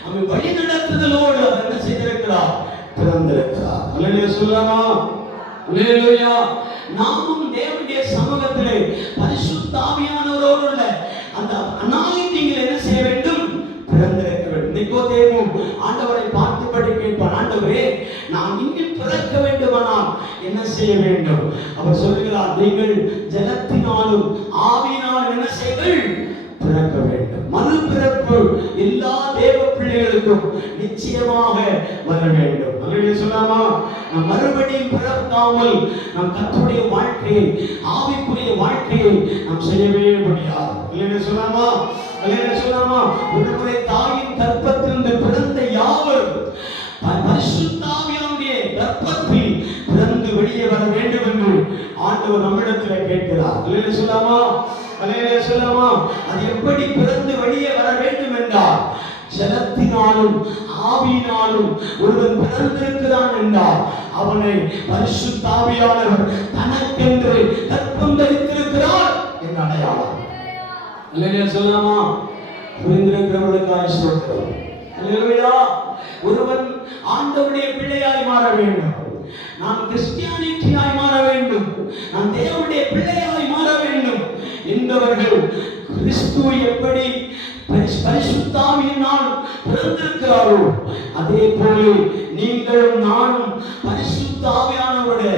அவன் வழி நடத்துதலோடு அவர் என்ன செய்திருக்கிறார்? பிறந்திருக்கிறார். அல்லேலூயா சொல்லாமா? அல்லேலூயா. நாமும் தேவனுடைய சமூகத்திலே பரிசுத்த ஆவியானவரோடு உள்ள அந்த அனாயிண்டிங்கில் என்ன செய்ய வேண்டும்? பிறந்திருக்க வேண்டும். நிக்கோதேமு ஆண்டவரை பார்த்துபடி கேட்பான், ஆண்டவரே நான் இன்னும் பிறக்க வேண்டுமானால் என்ன செய்ய வேண்டும்? அவர் சொல்லுகிறார், நீங்கள் ஜலத்தினாலும் ஆவியினாலும் என்ன செய்கள்? பிறக்க வேண்டும். மறுபிறப்பு எல்லா தேவ பிள்ளைகளுக்கும் நிச்சயமாக வர வேண்டும். அல்லேலூயா சொல்லாமா? நாம் மறுபடியும் பிறக்காமல் நம் கர்த்தருடைய வாழ்க்கையை, ஆவிக்குரிய வாழ்க்கையை நாம் செய்யவே முடியாது. அல்லேலூயா சொல்லாமா? அல்லேலூயா சொல்லாமா? ஒருமுறை தாயின் கர்ப்பத்திலிருந்து பிறந்த யாவரும் பரிசுத்த ஆவியானுடைய கர்ப்பத்தில் பிறந்து வெளியே வர வேண்டும் என்று ஆண்டவர் நம்மிடத்தில் கேட்கிறார். அல்லேலூயா சொல்லாமா? அல்லேலூயா சொல்லாமா? அது எப்படி பிறந்து வெளியே வர வேண்டும் என்றால் ஜலத்தினாலும் ஆவியினாலும் ஒருவன் பிறந்திருக்கிறான் என்றால் அவனை பரிசுத்த ஆவியானவர் தனக்கென்று கர்ப்பம் தரித்திருக்கிறார் என்ற அடையாளம். அல்லேலூயா சொல்லாமா? புரிந்திருக்கிறவர்களுக்காக ஸ்தோத்திரம். அல்லேலூயா. ஒருவன் ஆண்டவருடைய பிள்ளையாய் மாற வேண்டும். நான் கிறிஸ்டியானிட்டியாய் மாற வேண்டும். நான் தேவனுடைய பிள்ளையாய் மாற வேண்டும் என்பவர்கள் கிறிஸ்து எப்படி பரிசுத்த ஆவியினால் பிறந்திருக்கிறாரோ அதே போல நீங்களும் நானும் பரிசுத்த ஆவியானவருடைய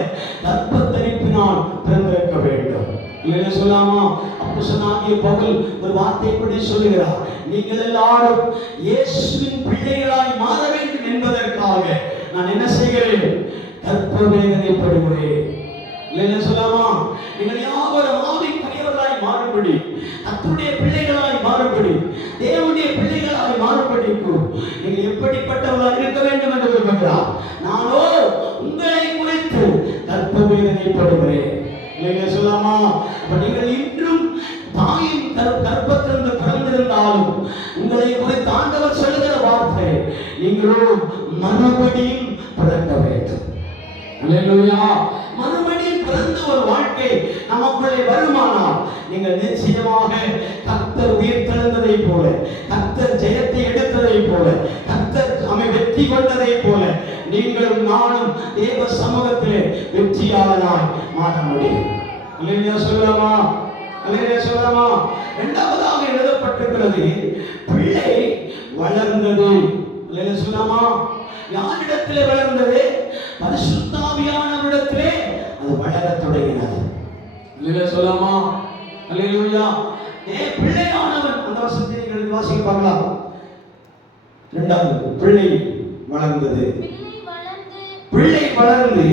கர்ப்பத்தரிப்பினால் பிறந்திருக்க வேண்டும். இல்லையா சொல்லாமா? அப்போஸ்தலனாகிய பவுல் ஒரு வார்த்தை படி சொல்லுகிறார், நீங்கள் எல்லாரும் இயேசுவின் பிள்ளைகளாய் மாற வேண்டும் என்பதற்காக நான் என்ன செய்கிறேன்? கர்ப்ப வேதனைப்படுகிறேன். இல்லையா சொல்லாமா? நீங்கள் யாவரும் ஆவிக்குரியவர்களாய் மாறும்படி, கர்த்தருடைய பிள்ளைகளாய் மாறும்படி, தேவனுடைய பிள்ளைகளாய் மாறும்படிக்கு நீங்கள் எப்படிப்பட்டவர்களாக இருக்க வேண்டும் என்று விரும்புகிறார். நானோ உங்களை குறித்து கர்ப்ப வேதனைப்படுகிறேன். இல்லையா சொல்லாமா? அப்ப நீங்கள் இன்றும் தாயின் கர்ப்பத்திலிருந்து பிறந்திருந்தாலும் உங்களை குறித்து ஆண்டவர் சொல்லுகிற வார்த்தை, நீங்களோ மறுபடியும் பிறக்க வேண்டும். அல்லேலூயா. மறுபடியும் பிறந்த ஒரு வாழ்க்கை நமக்குள்ளே வருமானால் நீங்கள் நிச்சயமாக கர்த்தர் உயிர்த்தெழுந்ததை போல, கர்த்தர் ஜெயத்தை எடுத்ததை போல, கர்த்தர் நம்மை வெற்றி கொண்டதை போல நீங்களும் நானும் தேவ சமூகத்திலே வெற்றியாளனாய் மாற முடியும். அல்லேலூயா சொல்லலாமா? அல்லேலூயா சொல்லலாமா? இரண்டாவதாக எழுதப்பட்டிருக்கிறது, பிள்ளை வளர்ந்தது. அல்லேலூயா சொல்லலாமா? யாரிடத்திலே வளர்ந்தது? பரிசுத்த ஆவியானவரிடத்திலே அது வளரத் தொடங்கினது. அல்லேலூயா சொல்லலாமா? அல்லேலூயா. பிள்ளையானவன், அந்த வசனத்தை நீங்கள் வாசிக்க பார்க்கலாம். இரண்டாவது பிள்ளை வளர்ந்தது. பிள்ளை பிள்ளை வளர்ந்து வளர்ந்து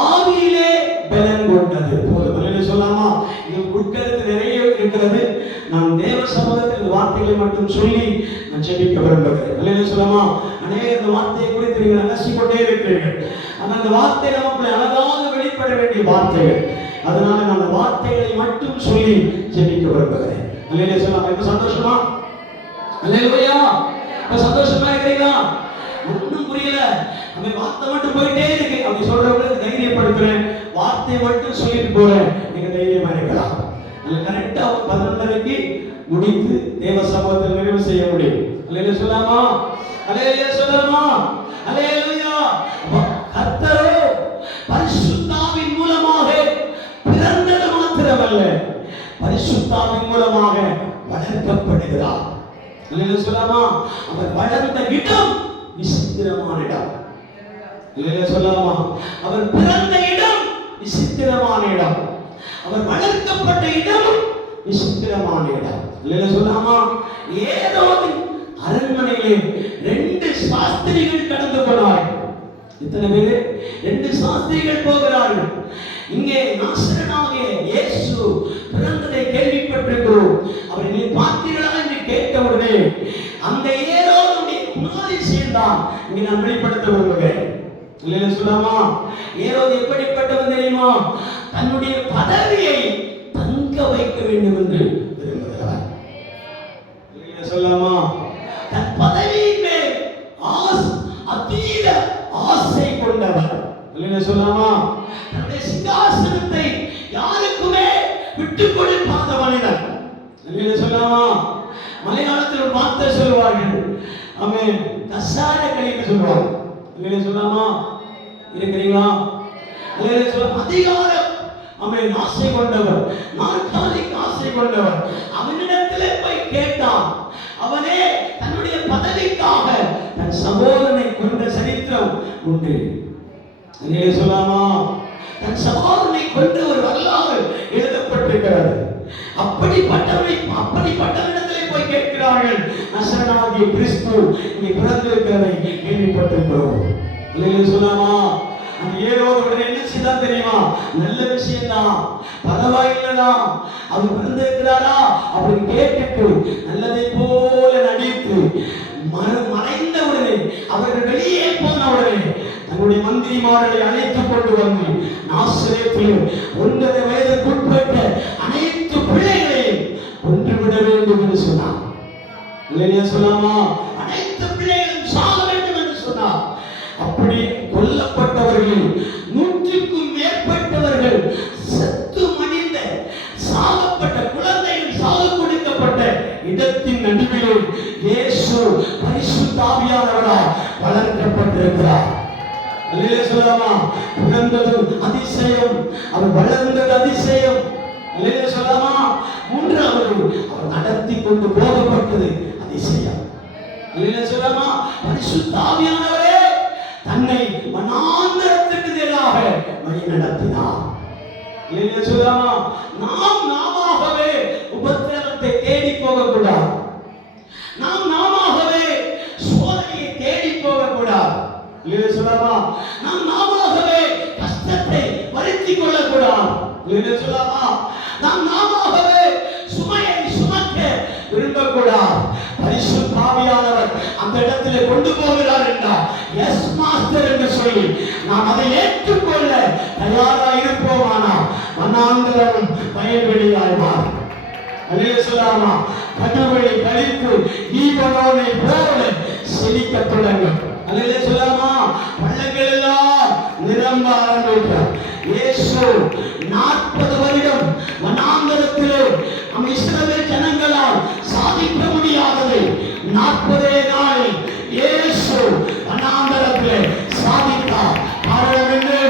ஆவியிலே பலன் கொண்டது. போதும் சொல்லாமா? இது உட்கருத்து நிறைய இருக்கிறது. நான் தேவ சமூகத்தில் வார்த்தைகளை மட்டும் சொல்லி நான் ஜெபிக்க விரும்புகிறேன். சொல்லாமா? அநேக இந்த வார்த்தையை குறித்து நீங்கள் அலசிக்கொண்டே இருக்கிறீர்கள். ஆனால் அந்த வார்த்தை நமக்கு அழகாக வெளிப்பட வேண்டிய வார்த்தைகள். அதனால நான் அந்த வார்த்தைகளை மட்டும் சொல்லி ஜெபிக்க விரும்புகிறேன். அல்லேலூயா சொல்லாமா? இப்ப சந்தோஷமா? அல்லேலூயா. இப்ப சந்தோஷமா இருக்கிறீங்களா? ஒன்றும் புரியல, அந்த வார்த்தை மட்டும் போயிட்டே இருக்கு அப்படி சொல்றவங்களுக்கு தைரியப்படுத்துறேன். வார்த்தையை மட்டும் சொல்லிட்டு போறேன், நீங்க தைரியமா இருக்கலாம். அதுல கரெக்டா 11:30க்கு முடித்து தேவ சமூகத்தில் நிறைவு செய்ய முடியும். அல்லேலூயா சொல்லாமா? அல்லேலூயா சொல்லாமா? அல்லேலூயா. கர்த்தரோ பரிசுத்தாவின் மூலமாக பிறந்தது மாத்திரமல்ல, பரிசுத்தாவின் மூலமாக வளர்க்கப்படுகிறார். அல்லேலூயா சொல்லாமா? அவர் வளர்ந்த இடம் விசித்திரமான இடம். இல்லையா சொல்லாமா? அவர் பிறந்த இடம் விசித்திரமான இடம். அவர் வளர்க்கப்பட்ட இடம் விசித்திரமான இடம். இல்லையா சொல்லாமா? ஏதோ அரண்மனையிலே 2 சாஸ்திரிகள் கடந்து போனார்கள். இத்தனை பேர் 2 சாஸ்திரிகள் போகிறார்கள். இங்கே நாசரனாகிய இயேசு பிறந்ததை கேள்விப்பட்டிருக்கிறோம். அவரை நீ பார்த்தீர்களா என்று கேட்டவுடனே அந்த ஏரோதுடைய குணாதிசயம் இங்கே நான் வெளிப்படுத்த விரும்புகிறேன். இல்லையா சொல்லாமா? ஏரோது எப்படிப்பட்டவன் தெரியுமா? தன்னுடைய பதவியை தங்க வைக்க வேண்டும் என்று விரும்புகிறார். இல்லையா சொல்லாமா? தன் பதவியின் மேல் அதீத ஆசை கொண்டவர். இல்லையா சொல்லாமா? தன்னுடைய சிங்காசனத்தை யாருக்குமே விட்டுக் கொடுக்காத மனிதன். இல்லையா சொல்லாமா? மலையாளத்தில் ஒரு வார்த்தை சொல்வார்கள், ஆமென், கசார களின்னு சொல்வாங்க. இல்லையா சொல்லாமா? இருக்கிறீங்களா? இல்லையா சொல்லாமா? அதிகாரம், ஆமென், ஆசை கொண்டவர், நாற்காலிக்கு ஆசை கொண்டவர். அவனிடத்திலே போய் கேட்டான். அவனே தன்னுடைய பதவிக்காக தன் சகோதரனை கொன்ற சரித்திரம் உண்டு. இல்லையா சொல்லாமா? தன் சகோதரனை கொன்ற ஒரு வரலாறு எழுதப்பட்டிருக்கிறது. அப்படிப்பட்டவனிடத்திலே போய் கேட்கிறார்கள். நசரனாகிய கிறிஸ்து இங்கே பிறந்திருக்கிறதை கேள்விப்பட்டிருக்கிறோம். இல்லையா சொல்லாமா? அந்த ஏரோது உடனே என்ன செய்தான் தெரியுமா? நல்ல விஷயம் தான், பரவாயில்லதான், அவர் பிறந்திருக்கிறாரா அப்படின்னு கேட்டுட்டு நல்லதை போல நடித்து மறைந்த உடனே, அவர்கள் வெளியே போன உடனே தன்னுடைய மந்திரிமார்களை அழைத்துக் கொண்டு வந்து நாசரேத்தில் 9 வயதுக்குட்பட்ட அனைத்து பிள்ளைகளையும் கொன்றுவிட வேண்டும் என்று சொன்னார். இல்லையா சொல்லாமா? அனைத்து பிள்ளைகளும் சாக வேண்டும் என்று சொன்னார். அப்படி கொல்லப்பட்டவர்கள் 100க்கும் மேற்பட்டவர்கள், செத்து மடிந்த சாகப்பட்ட குழந்தைகள் சாக கொடுக்கப்பட்ட இடத்தின் நடுவிலே இயேசு பரிசுத்த ஆவியானவரால் வளர்க்கப்பட்டிருக்கிறார். அல்லேலூயா சொல்லாமா? பிறந்தது அதிசயம், அவர் வளர்ந்தது அதிசயம். அல்லேலூயா சொல்லாமா? 3வது அவர் நடத்தி கொண்டு போகப்பட்டது அதிசயம். அல்லேலூயா சொல்லாமா? பரிசுத்த ஆவியானவரே தன்னை வனாந்தரத்துக்கு நேராக வழி நடத்தினார். அல்லேலூயா சொல்லாமா? நாமாகவே உபத்திரவத்தை தேடி போகக்கூடாது. நாமாகவே சோதனையை தேடி போகக்கூடாது. இல்லையா சொல்லாமா? நாமாகவே கஷ்டத்தை வருத்திக் கொள்ளக்கூடாது. இல்லையா சொல்லாமா? நாமாகவே சுமையை சுமக்க விரும்பக்கூடாது. பரிசுத்த ஆவியானவர் அந்த இடத்திலே கொண்டு போகிறார் என்றால் எஸ் மாஸ்டர் என்று சொல்லி நாம் அதை ஏற்றுக்கொள்ள தயாராக இருப்போமானா வனாந்தரம் வயல்வெளியாய் மாறும். அல்லேலூயா சொல்லாமா? கடுவெளி கழித்து ஈவனோனை போல செழிக்க தொடங்கும். அல்லேலூயா சொல்லாமா? பள்ளங்கள் எல்லாம் நிரம்ப ஆரம்பித்தார். இயேசு 40 வருடம் வனாந்தரத்திலே நம் இஸ்ரவேல் ஜனங்களால் சாதிக்க முடியாததை 40 நாளில் இயேசு வனாந்தரத்திலே சாதித்தார். காரணம் என்று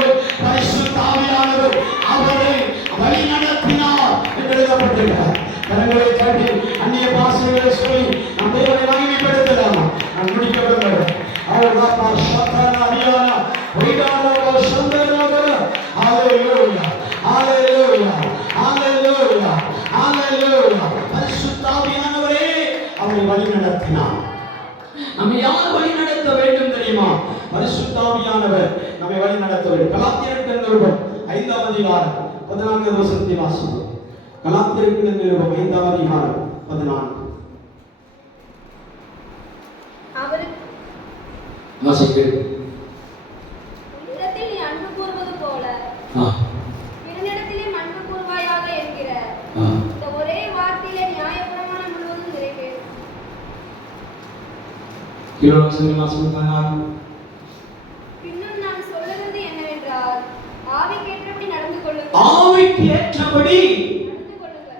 பரிசுத்த ஆவியானவர் அவரை வழி நடத்தினார் என்று எழுதப்பட்டிருக்கிறார். கரங்களை காட்டி அந்நிய பாஷைகளை சொல்லி நம் தேவனை மகிமைப்படுத்தலாமா? நான் முடிக்க விரும்புகிறேன். அவர் வாப்பா சத்தானா அடியானா ஒய்டானா சந்தரனாக ஹalleluya ஹalleluya ஹalleluya ஹalleluya. பரிசுத்த ஆவியானவரே அவரை வழி நடத்தினார். நம்மை யார் வழி நடத்த வேண்டும் தெரியுமா? பரிசுத்த ஆவியானவர் நம்மை வழி நடத்த வேண்டும். கலாத்தியருக்கு நிருபம் 5ஆம் அதிகாரம் 14 வசனத்தை வாசிப்போம். கலாத்தியருக்கு நிருபம் 5ஆம் அதிகாரம் 14 வாசிக்கிறேன். உன்னிடத்தில் நீ அன்பு கூறுவது போல பிறனிடத்திலே அன்பு கூர்வாயாக என்கிற இந்த ஒரே வார்த்தையிலே நியாயப்பிரமாணம் முழுவதும் நிறைவேறும். பின்னும் நான் சொல்லுகிறது என்னவென்றால் ஆவிக்கேற்றபடி நடந்து கொள்ளுங்கள். ஆவிக்கேற்றபடி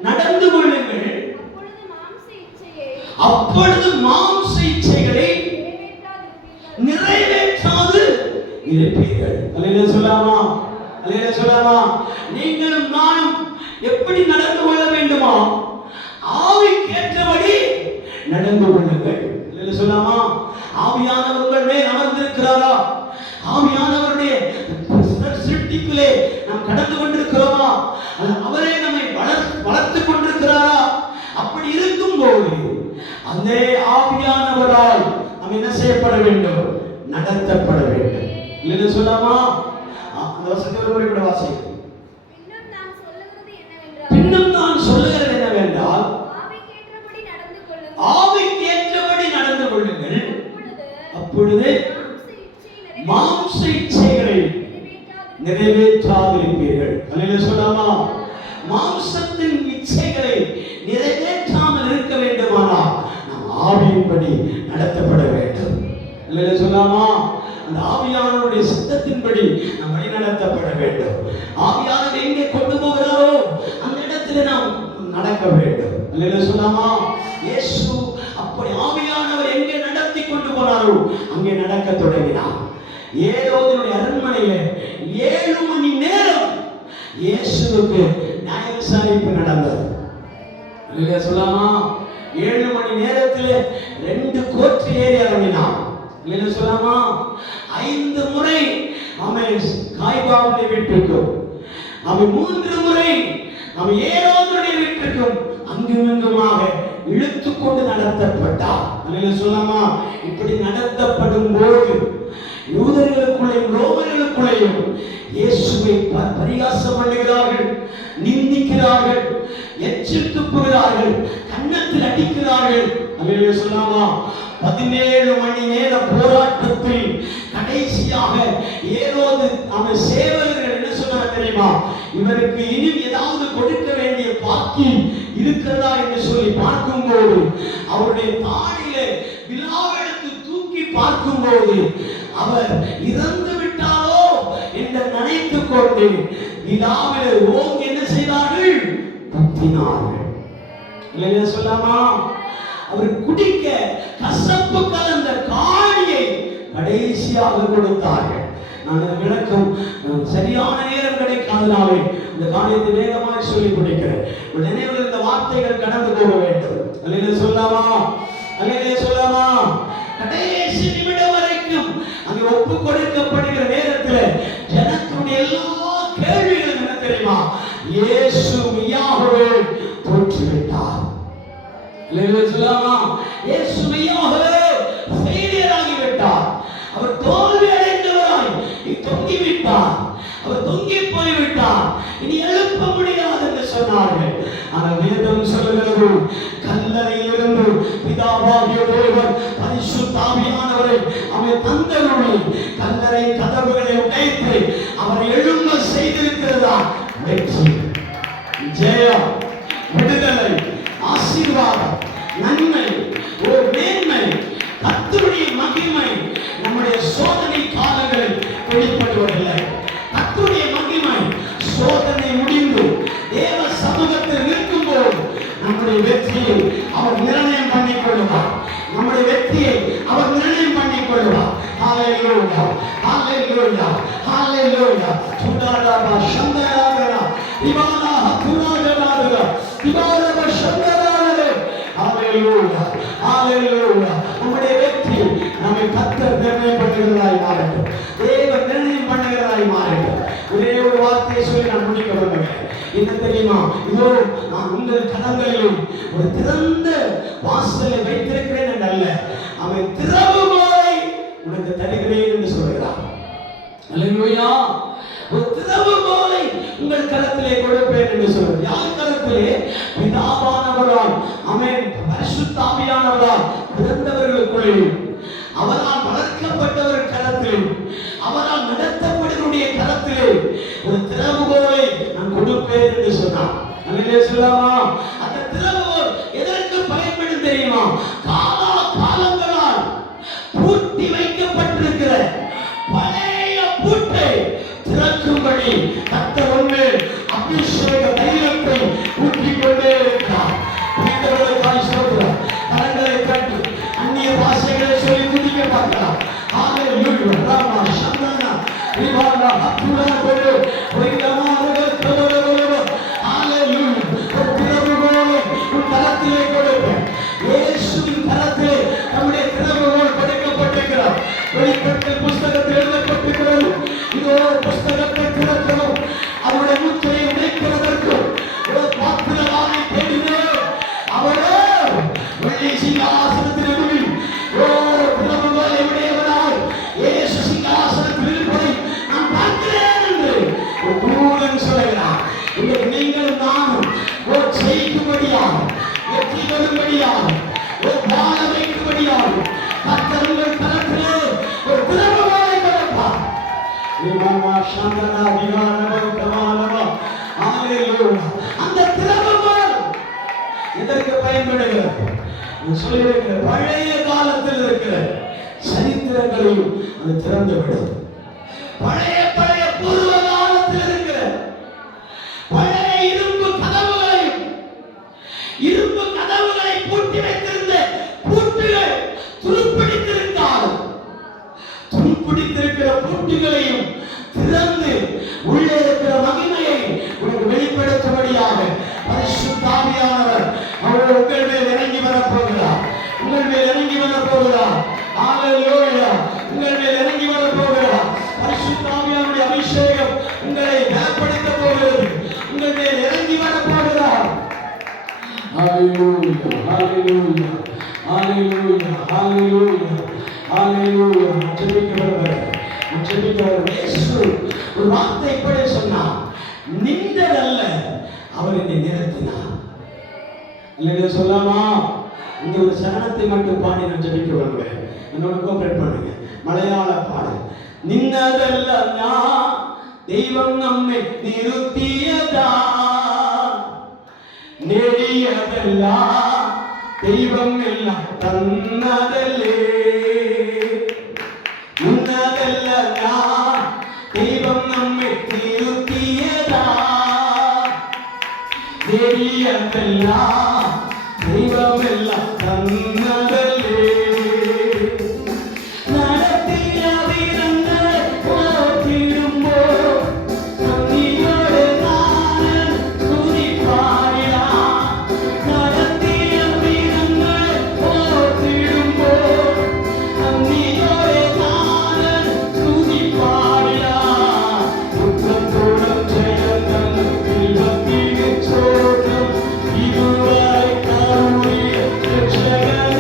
நடந்து கொள்ளுங்கள். அப்பொழுது மாம்ச இச்சைகளை நிறைவேற்றாது இருப்பீர்கள். அல்லேலூயா சொல்லாமா? அல்லேலூயா சொல்லாமா? நீங்களும் நானும் எப்படி நடந்து கொள்ள வேண்டுமா? ஆவிக்கேற்றபடி நடந்து கொள்ளுங்கள். அல்லேலூயா சொல்லாமா? ஆவியானவர் உங்கள் மேல் அமர்ந்திருக்கிறாரா? ஆவியானவருடைய சிருஷ்டிப்பிலே நாம் கடந்து கொண்டிருக்கிறோமா? அவரே நம்மை வளர்த்து கொண்டிருக்கிறாரா? அப்படி இருக்கும்போது அந்த ஆவியானவரால் நாம் என்ன செய்யப்பட வேண்டும்? நடத்தப்பட வேண்டும். இல்லைன்னு சொல்லாமா? அந்த வசனத்தை ஒரு முறை கூட வாசிங்க. பின்னும் நான் சொல்லுகிறது என்னவென்றால் ஆவிக்கேற்றபடி நடந்து கொள்ளுங்கள். அப்பொழுது மாம்ச இச்சைகளை நிறைவேற்றாதிருப்பீர்கள். அல்லேலூயா சொல்லாமா? மாம்சத்தின் இச்சைகளை நிறைவேற்றாமல் இருக்க வேண்டுமானால் நாம் ஆவியின்படி நடத்தப்பட வேண்டும். அல்லேலூயா சொல்லாமா? அந்த ஆவியானவருடைய சித்தத்தின்படி நாம் வழி நடத்தப்பட வேண்டும். ஆவியானவர் எங்கே கொண்டு போகிறாரோ அந்த இடத்துல நாம் நடக்க வேண்டும். அல்லேலூயா சொல்லாமா? இயேசு அப்படி ஆவியானவர் எங்கே நடத்தி கொண்டு போனாரோ அங்கே நடக்க தொடங்கினார். ஏரோதுடைய அரண்மனையிலே 7 மணி நேரம் இயேசுவுக்கு நியாய விசாரிப்பு நடந்தது. அல்லேலூயா சொல்லாமா? 7 மணி நேரத்தில் 2 கோர்ட் ஏறி இறங்கினார். அல்லேலூயா சொல்லாமா? 5 முறை அவன் காய்பாவுடைய வீட்டுக்கும், அவன் 3 முறை அவன் ஏரோதுடைய வீட்டுக்கும் அங்குமிங்குமாக இழுத்து கொண்டு நடத்தப்பட்டார். அல்லேலூயா சொல்லாமா? இப்படி நடத்தப்படும் போது யூதர்களுக்குள்ளேயும் ரோமர்களுக்குள்ளேயும் இயேசுவை பரிகாசம் பண்ணுகிறார்கள், நிந்திக்கிறார்கள், எச்சில் துப்புகிறார்கள், கன்னத்தில் அடிக்கிறார்கள். அல்லேலூயா சொல்லாமா? 17 மணி நேர போராட்டத்தில் கடைசியாக ஏரோது அவன் சேவகர்கள் என்ன சொன்னார் தெரியுமா? இவருக்கு இனி ஏதாவது கொடுக்க வேண்டிய பாக்கி இருக்கிறதா என்று சொல்லி பார்க்கும்போது அவருடைய தாடியிலே விலாவெடுத்து தூக்கி பார்க்கும்போது அவர் இறந்து விட்டாரோ என்று நினைத்துக் கொண்டு விலாவிலே ஓங்கி என்ன செய்தார்கள்? குத்தினார்கள். இல்லையா சொல்லாமா? அவர் குடிக்க கசப்பு கலந்த காணியை கடைசியாக கொடுத்தார்கள். நான் விளக்கம் சரியான நேரம் கிடைக்காதனாலே இந்த காரியத்தை வேகமாக சொல்லி கொடுக்கிறேன். நினைவில் இந்த வார்த்தைகள் கடந்து போக வேண்டும். அல்லேலூயா சொல்லாமா? அல்லேலூயா சொல்லாமா? கடைசி நிமிடம் வரைக்கும் அங்கே ஒப்பு கொடுக்கப்படுகிற நேரத்தில் ஜனத்துடைய எல்லா கேள்விகளும் என்ன தெரியுமா? இயேசு மெய்யாகவே தோற்றுவிட்டார். அல்லேலூயா சொல்லாமா? இயேசு மெய்யாகவே ஃபெயிலியர் ஆகிவிட்டார். அவர் தோல்வி அடைந்தவராய் தொங்கிவிட்டார். அவர் தொங்கி போய்விட்டார். இனி எழுப்ப முடியாது என்று சொன்னார்கள். ஆனால் வேதம் சொல்லுகிறது, கல்லறையிலிருந்து பிதாவாகிய தேவன் பரிசுத்த ஆவியானவரை அவன் தந்தருளி கல்லறை கதவுகளை உடைத்து அவர் எழும்ப செய்திருக்கிறதா? வெற்றி, ஜெயம், விடுதலை, ஆசீர்வாதம், நன்மை, ஒரு மேன்மை, கர்த்தருடைய மகிமை நம்முடைய சோதனை காலங்களில் வெளிப்படுவதில்லை. கர்த்தருடைய மகிமை சோதனை முடிந்து தேவ சமூகத்தில் நிற்கும்போது நம்முடைய வெற்றியை அவர் நிர்ணயம் பண்ணிக் கொள்வார். நம்முடைய வெற்றியை அவர் நிர்ணயம் பண்ணிக் கொள்வார். ஹalleluya, ஹalleluya, ஹalleluya. சுடாராபா சந்தராகரா திவாலா ஹதுராகராகரா திவாலா சந்தராகரா. ஹalleluya, ஹalleluya. நம்முடைய வெற்றி நம்மை கர்த்தர் நிர்ணயம் பண்ணுகிறதாய் மாறட்டும். தேவன் நிர்ணயம் பண்ணுகிறதாய் மாறட்டும். ஒரே ஒரு வார்த்தையை சொல்லி நான் முடிக்க விரும்புகிறேன். என்ன தெரியுமா? இதோ நான் உங்கள் கதங்களிலும் ஒரு திறந்த வாசலை வைத்திருக்கிறேன் என்றல்ல, அவன் திறவு அல்லேலூயா. ஒரு திறவுகோலை உங்கள் கரத்திலே கொடுப்பேன் என்று சொல்றார். யார் கரத்திலே? பிதாவானவரால், ஆமென், பரிசுத்த ஆவியானவரால் பிறந்தவர்களுக்குள்ளே, அவரால் வளர்க்கப்பட்டவர் கரத்திலே, அவரால் நடத்தப்படுவருடைய கரத்திலே ஒரு திறவுகோலை நான் கொடுப்பேன் என்று சொன்னார். அல்லேலூயா சொல்லலாமா? அந்த திறவுகோல் எதற்கு பயன்படும் தெரியுமா? காலா காலங்களால் பூட்டி வைக்கப்பட்டிருக்கிற பழைய பூட்டை திறக்கும்படி கர்த்தர் ஒன்று அபிஷேக தைரியத்தை ஊற்றிக் கொண்டே இருக்கிறார். புரிந்தவர்களுக்காய் சொல்கிறார். கரங்களை கட்டி அந்நிய பாஷைகளை சொல்லி துதிக்க பார்க்கிறார். ஹalleluya ராமா சந்தனா ரிவானா அத்துலா கொடு ஒய்தமார்கள் தோரவளவ ஹalleluya. ஒரு திறவுகோலை உன் கரத்திலே கொடுப்பேன். இயேசுவின் கரத்திலே நம்முடைய திறவுகோல் கொடுக்கப்பட்டிருக்கிறார். வெளிப்படுத்தல் புஸ்தகத்தில் எழுதப்பட்டிருக்கிறது. இதோ புஸ்தகத்தை திறக்கிறோம், அவருடைய முத்திரையை உடைக்கிறதற்கு ஒரு பாத்திரவானை தேடினோம். அவரோ வெள்ளி சிங்காசனத்தின் நடுவில் திறவுகோலை உடையவராய் இயேசு சிங்காசனத்தில் இருப்பதை நான் பார்க்கிறேன் என்று ஒரு தூதன் சொல்கிறார். இன்றைக்கு நீங்களும் நானும் ஜெயிக்கும்படியாக, வெற்றி பெறும்படியாக, வாழ வைக்கும்படியாக கர்த்தர் உங்கள் கரத்திலே ஒரு திறவுகோலை கொடுப்பார். அந்த திறவுகோல் எதற்கு பயன்படுகிறது? சொல்லியிருக்கிற பழைய காலத்தில் இருக்கிற சரித்திரங்களையும் அது திறந்துவிடும். பழைய பழைய பூர்வ காலத்தில் இருக்கிற பழைய இரும்பு கதவுகளை பூட்டி வைத்திருந்த பூட்டுகள் துருப்பிடித்திருக்கிற பூட்டுகளையும் திறந்து உள்ளே இருக்கிற மகிமையை உனக்கு வெளிப்படுத்தும்படியாக பரிசுத்த ஆவியானவர் அவர் உங்கள் மேல் இறங்கி வரப்போகிறார். உங்கள் மேல் இறங்கி வரப்போகிறார். ஹalleluya. உங்கள் மேல் இறங்கி வரப்போகிறார். பரிசுத்த ஆவியானவருடைய அபிஷேகம் உங்களை பலப்படுத்த போகிறது. உங்கள் மேல் இறங்கி வரப்போகிறார். ஹalleluya ஹalleluya ஹalleluya ஹalleluya ஹalleluya. இயேசு ஒரு வார்த்தை இப்படி சொன்னார், நின்றதல்ல அவர் என்னை நிறுத்தினார். இல்லையா சொல்லாமா? இந்த ஒரு சரணத்தை மட்டும் பாடி நான் ஜெபிக்க வருவேன். என்னோட கோஆபரேட் பண்ணுங்க. மலையாள பாடல். நின்னதல்ல நான் தெய்வம் நம்மை நிறுத்தியதா, நெடியதெல்லாம் தெய்வம் எல்லாம் தன்னதல்லே, நின்னதெல்லாம் தெய்வம் நம்மை நிறுத்தியதா, நெடியதெல்லாம் தெய்வம் எல்லாம் தன்னதல்லே, நடத்திய வீரங்களை போற்றிடும்போ நன்றியோடு நான் துதிப்பாயா, நடத்திய வீரங்களை போற்றிடும்போ நன்றியோடு நான் துதிப்பாயா, குற்றத்தோடும் செயல்கள் தெய்வத்தின் சோற்றம் இதுவரை கருணிய ரட்சகரே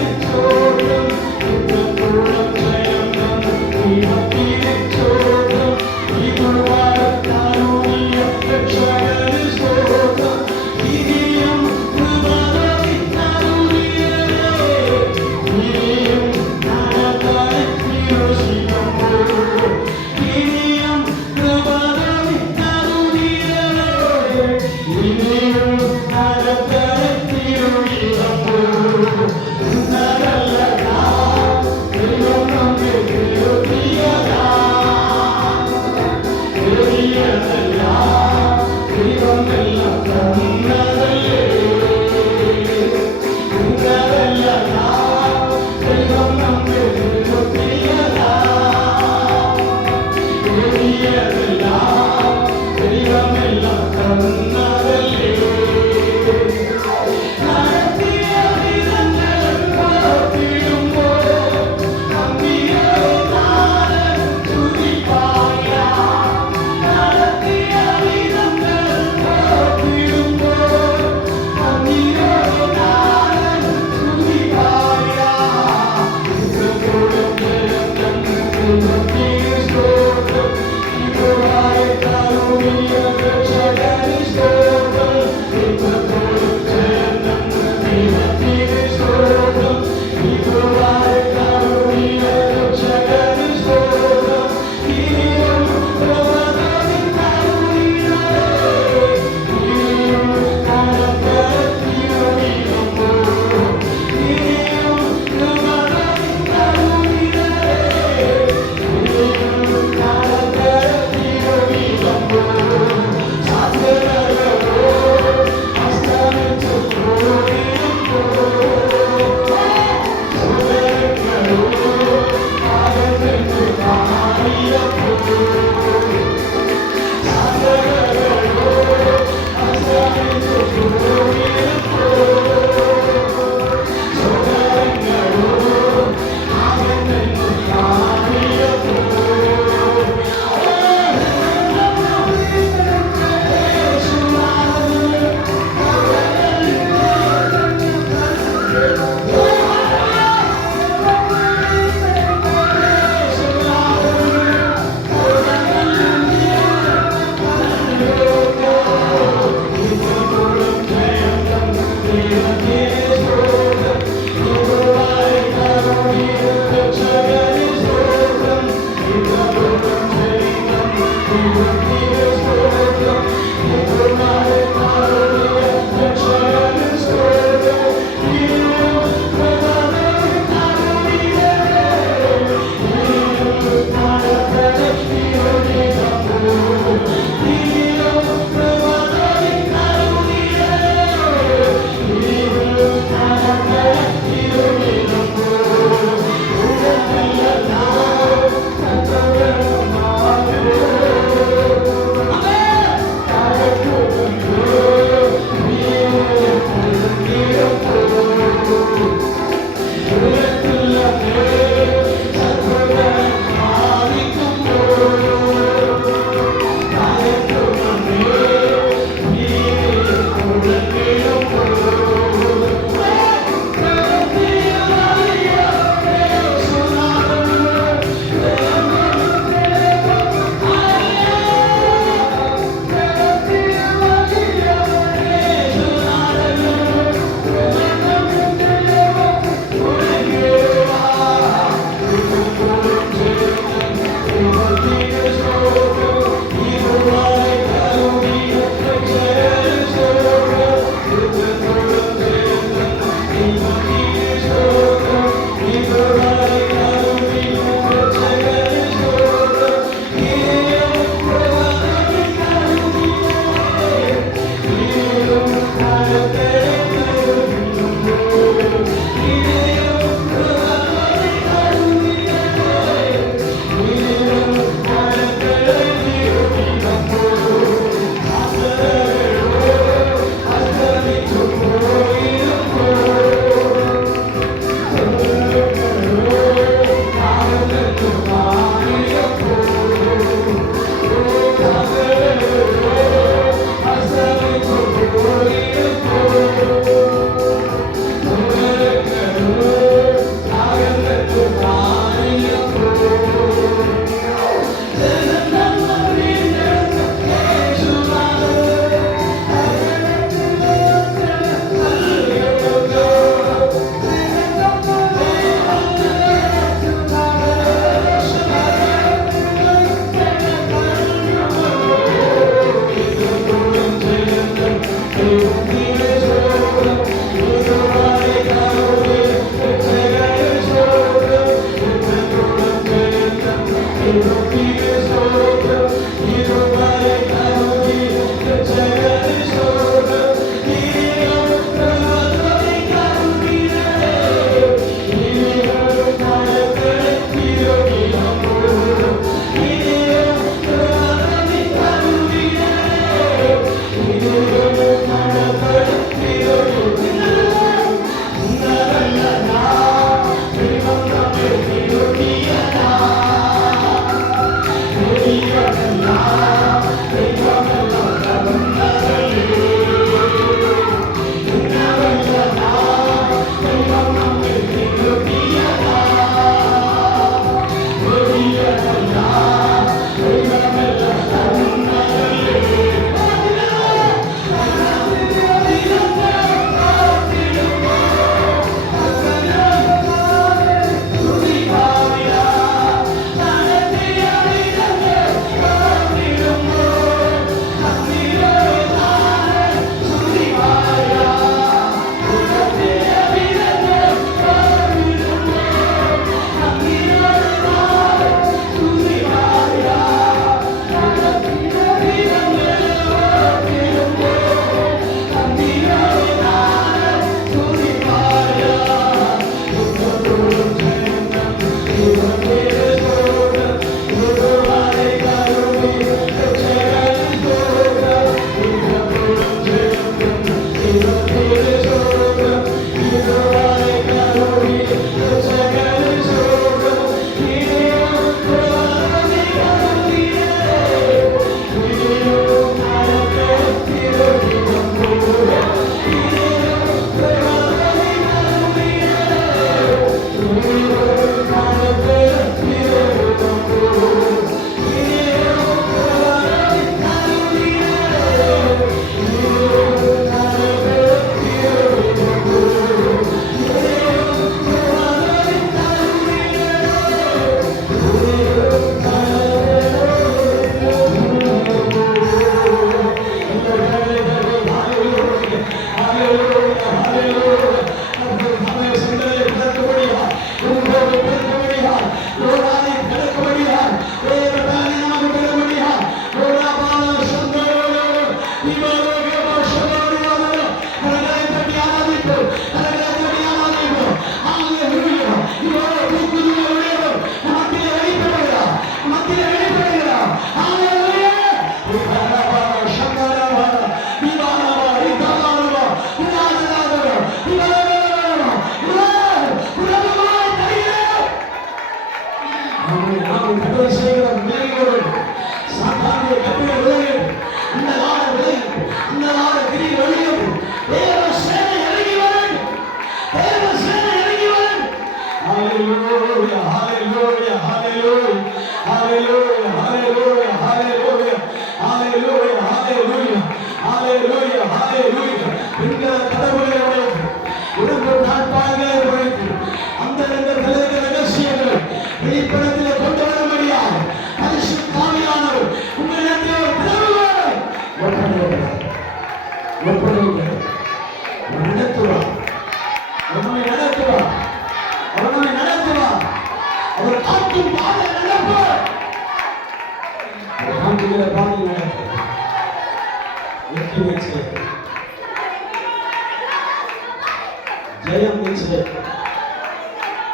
ஜெயம் நிச்சயம்.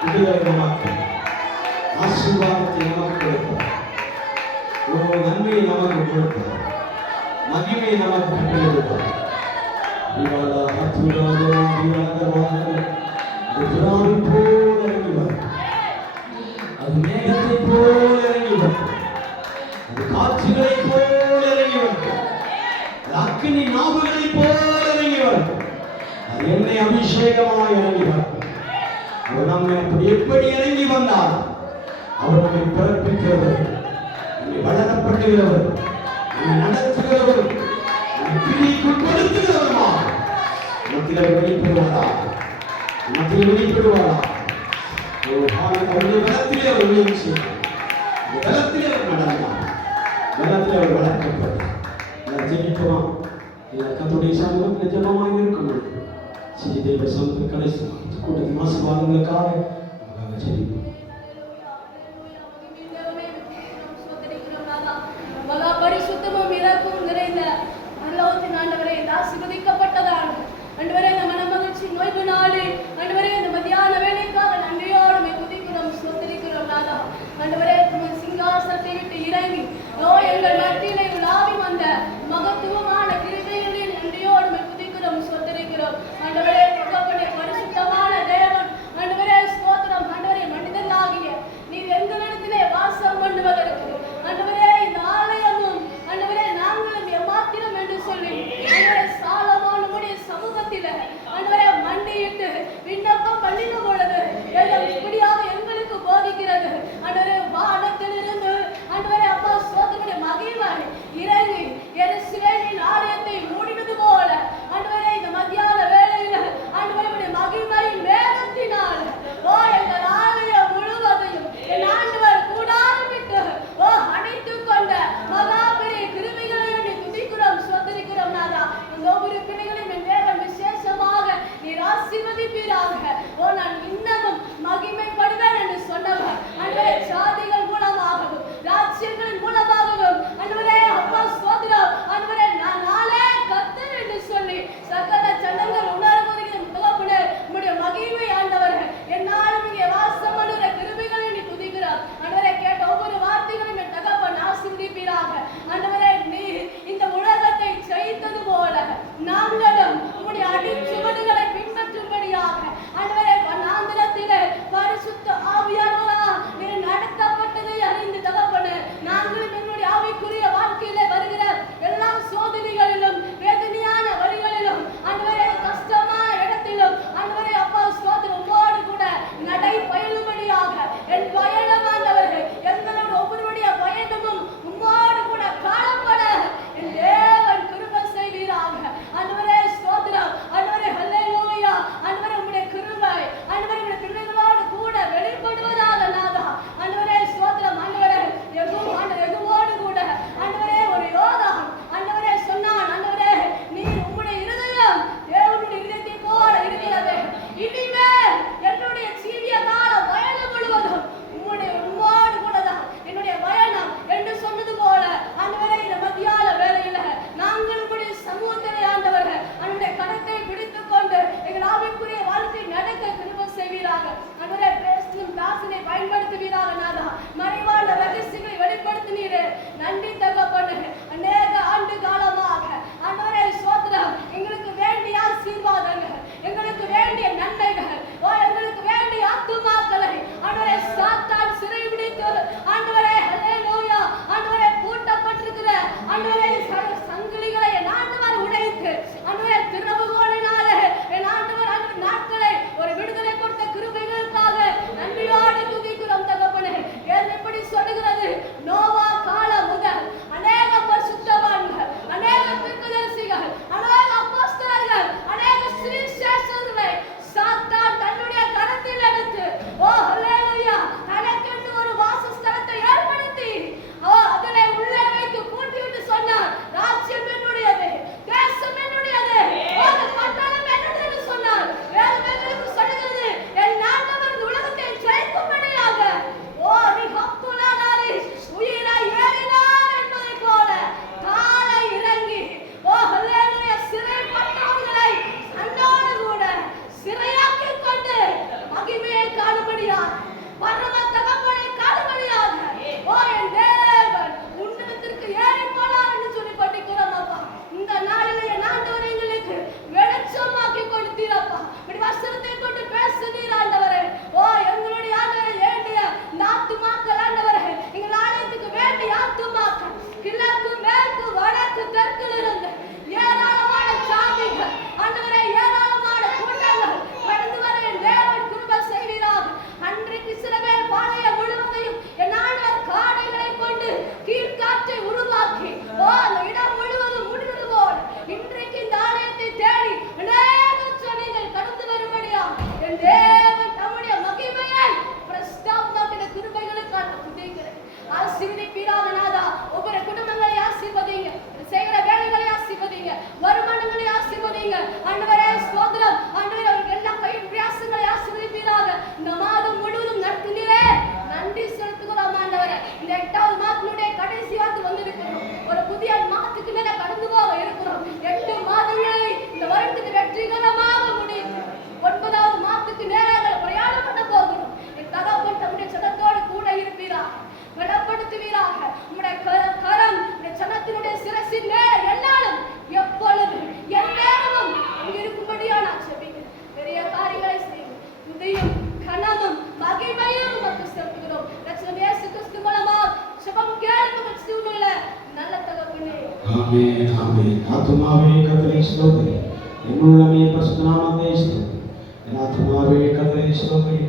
விடுதலை நமக்கு, ஆசீர்வாதத்தை நமக்கு கொடுப்பார். ஒரு நன்மையை நமக்கு கொடுப்பார், மகிமையை நமக்கு கட்டளையிடுவார். அது மேகத்தை போல இறங்கி வரும், அது காட்சிகளை போல இறங்கி வரும், அது அக்கினி நாவுகளை போல இறங்கி வரும், அது என்னை அபிஷேகமாய் இறங்கி வரும். அவர் நம்மை எப்படி இறங்கி வந்தார், அவர் நம்மை பிறப்பிக்கிறவர், நம்மை வளரப்படுகிறவர், நம்மை நடத்துகிறவர், நம்மை பிடிக்குட்படுத்துகிறவரா, மத்தியில் வெளிப்படுவாரா, மத்தியில் வெளிப்படுவாரா. அவருடைய பலத்திலே அவர் உதவி செய்தார், பலத்திலே அவர் நடந்தார், பலத்திலே அவர் வளர்க்கப்பட்டார். ஜெயிக்கலாம் இல்லை கர்த்தருடைய சமூகத்தில் ஜெபமாக இருக்கும் பொழுது ஸ்ரீ தேவ சமூகத்தில் கடைசி கூட்டத்தின் ஆசீர்வாதங்களுக்காக ஜெயிப்போம். மகா பரிசுத்தமும் இறக்கும் நிறைந்த பரலோகத்தின் ஆண்டவரே, இந்த ஆசீர்வதிக்கப்பட்டதான ஆண்டவரே, இந்த மனமகிழ்ச்சி நோய்வு நாடு ஆண்டவரே, இந்த மத்தியான வேலைக்காக நன்றியோடு துதிக்கிறோம், ஸ்தோத்திரிக்கிறோம் நாதா. ஆண்டவரே, சிங்காசனத்தை விட்டு இறங்கி எங்கள் மத்தியிலே உலாவி வந்த மகத்துவமான கிருபைகளை நன்றியோடு துதிக்கிறோம், ஸ்தோத்திரிக்கிறோம். ஆண்டவரே, பரிசுத்தமான தேவன் ஆண்டவரே, ஸ்தோத்திரம். ஆண்டவரே, மனிதர்களாகிய நீர் எங்களிடத்திலே வாசம் பண்ணுவதற்கு ஆண்டவரே, இந்த ஆலயமும் ஆண்டவரே நாங்களும் எம்மாத்திரம் என்று சொல்லி சாலமோனுடைய சமூகத்தில ஆண்டவரே மண்டியிட்டு விண்ணப்பம் பண்ணின பொழுது இப்படியாக எங்களுக்கு போதிக்கிறது. ஆண்டவரே, வானத்திலிருந்து ஆண்டவரே அப்பா சோதனுடைய மகிமை இறங்கி எருசலேமின் ஆலயத்தை மூடினது போல ஆண்டவரே, இந்த மத்தியான வேளையில ஆண்டவருடைய மகிமை மேகத்தினால் எங்கள் ஆலயம் முழுவதையும் என் ஆண்டவர் கூடாரம் விட்டு அணைத்துக் கொண்ட மகா பெரிய கிருபைகளை துதிக்கிறோம், ஸ்தோத்திரிக்கிறோம் நாதா. இந்த ஒவ்வொரு பிள்ளைகளையும் என் தேவன் விசேஷமாக நீர் ஆசீர்வதிப்பீராக. நான் இன்னமும் மகிமைப்படுவேன் என்று சொன்னவர் ஆண்டவரே, ஜாதிகள் மூலமாகவும் ராஜ்யங்களின் மூலமாகவும் ஆண்டவரே அப்பா ஸ்தோத்திரம். ஆண்டவரே, நான் நாளே கர்த்தர் என்று சொல்லி சகல ஜனங்கள் உணர்வதற்கு தகப்பனே உம்முடைய மகிமை ஆண்டவரே, என்னாலும் இங்கே வாசம் பண்ணுகிற கிருபைகளை நீ துதிக்கிறார். ஆண்டவரே, கேட்ட ஒவ்வொரு வார்த்தைகளையும் என் தகப்பன் ஆசீர்வதிப்பீராக. ஆண்டவரே, நீ இந்த உலகத்தை ஜெயித்தது போல நாங்களும் உம்முடைய அடிச்சுவடுகளை பின்பற்றும்படியாக ஆமென் ஆமென். ஆத்துமாவே கர்த்தரை ஸ்தோத்திரி, என் உள்ளமே பரிசுத்த நாமத்தை ஸ்தோத்திரி. என் ஆத்துமாவே கர்த்தரை ஸ்தோத்திரி.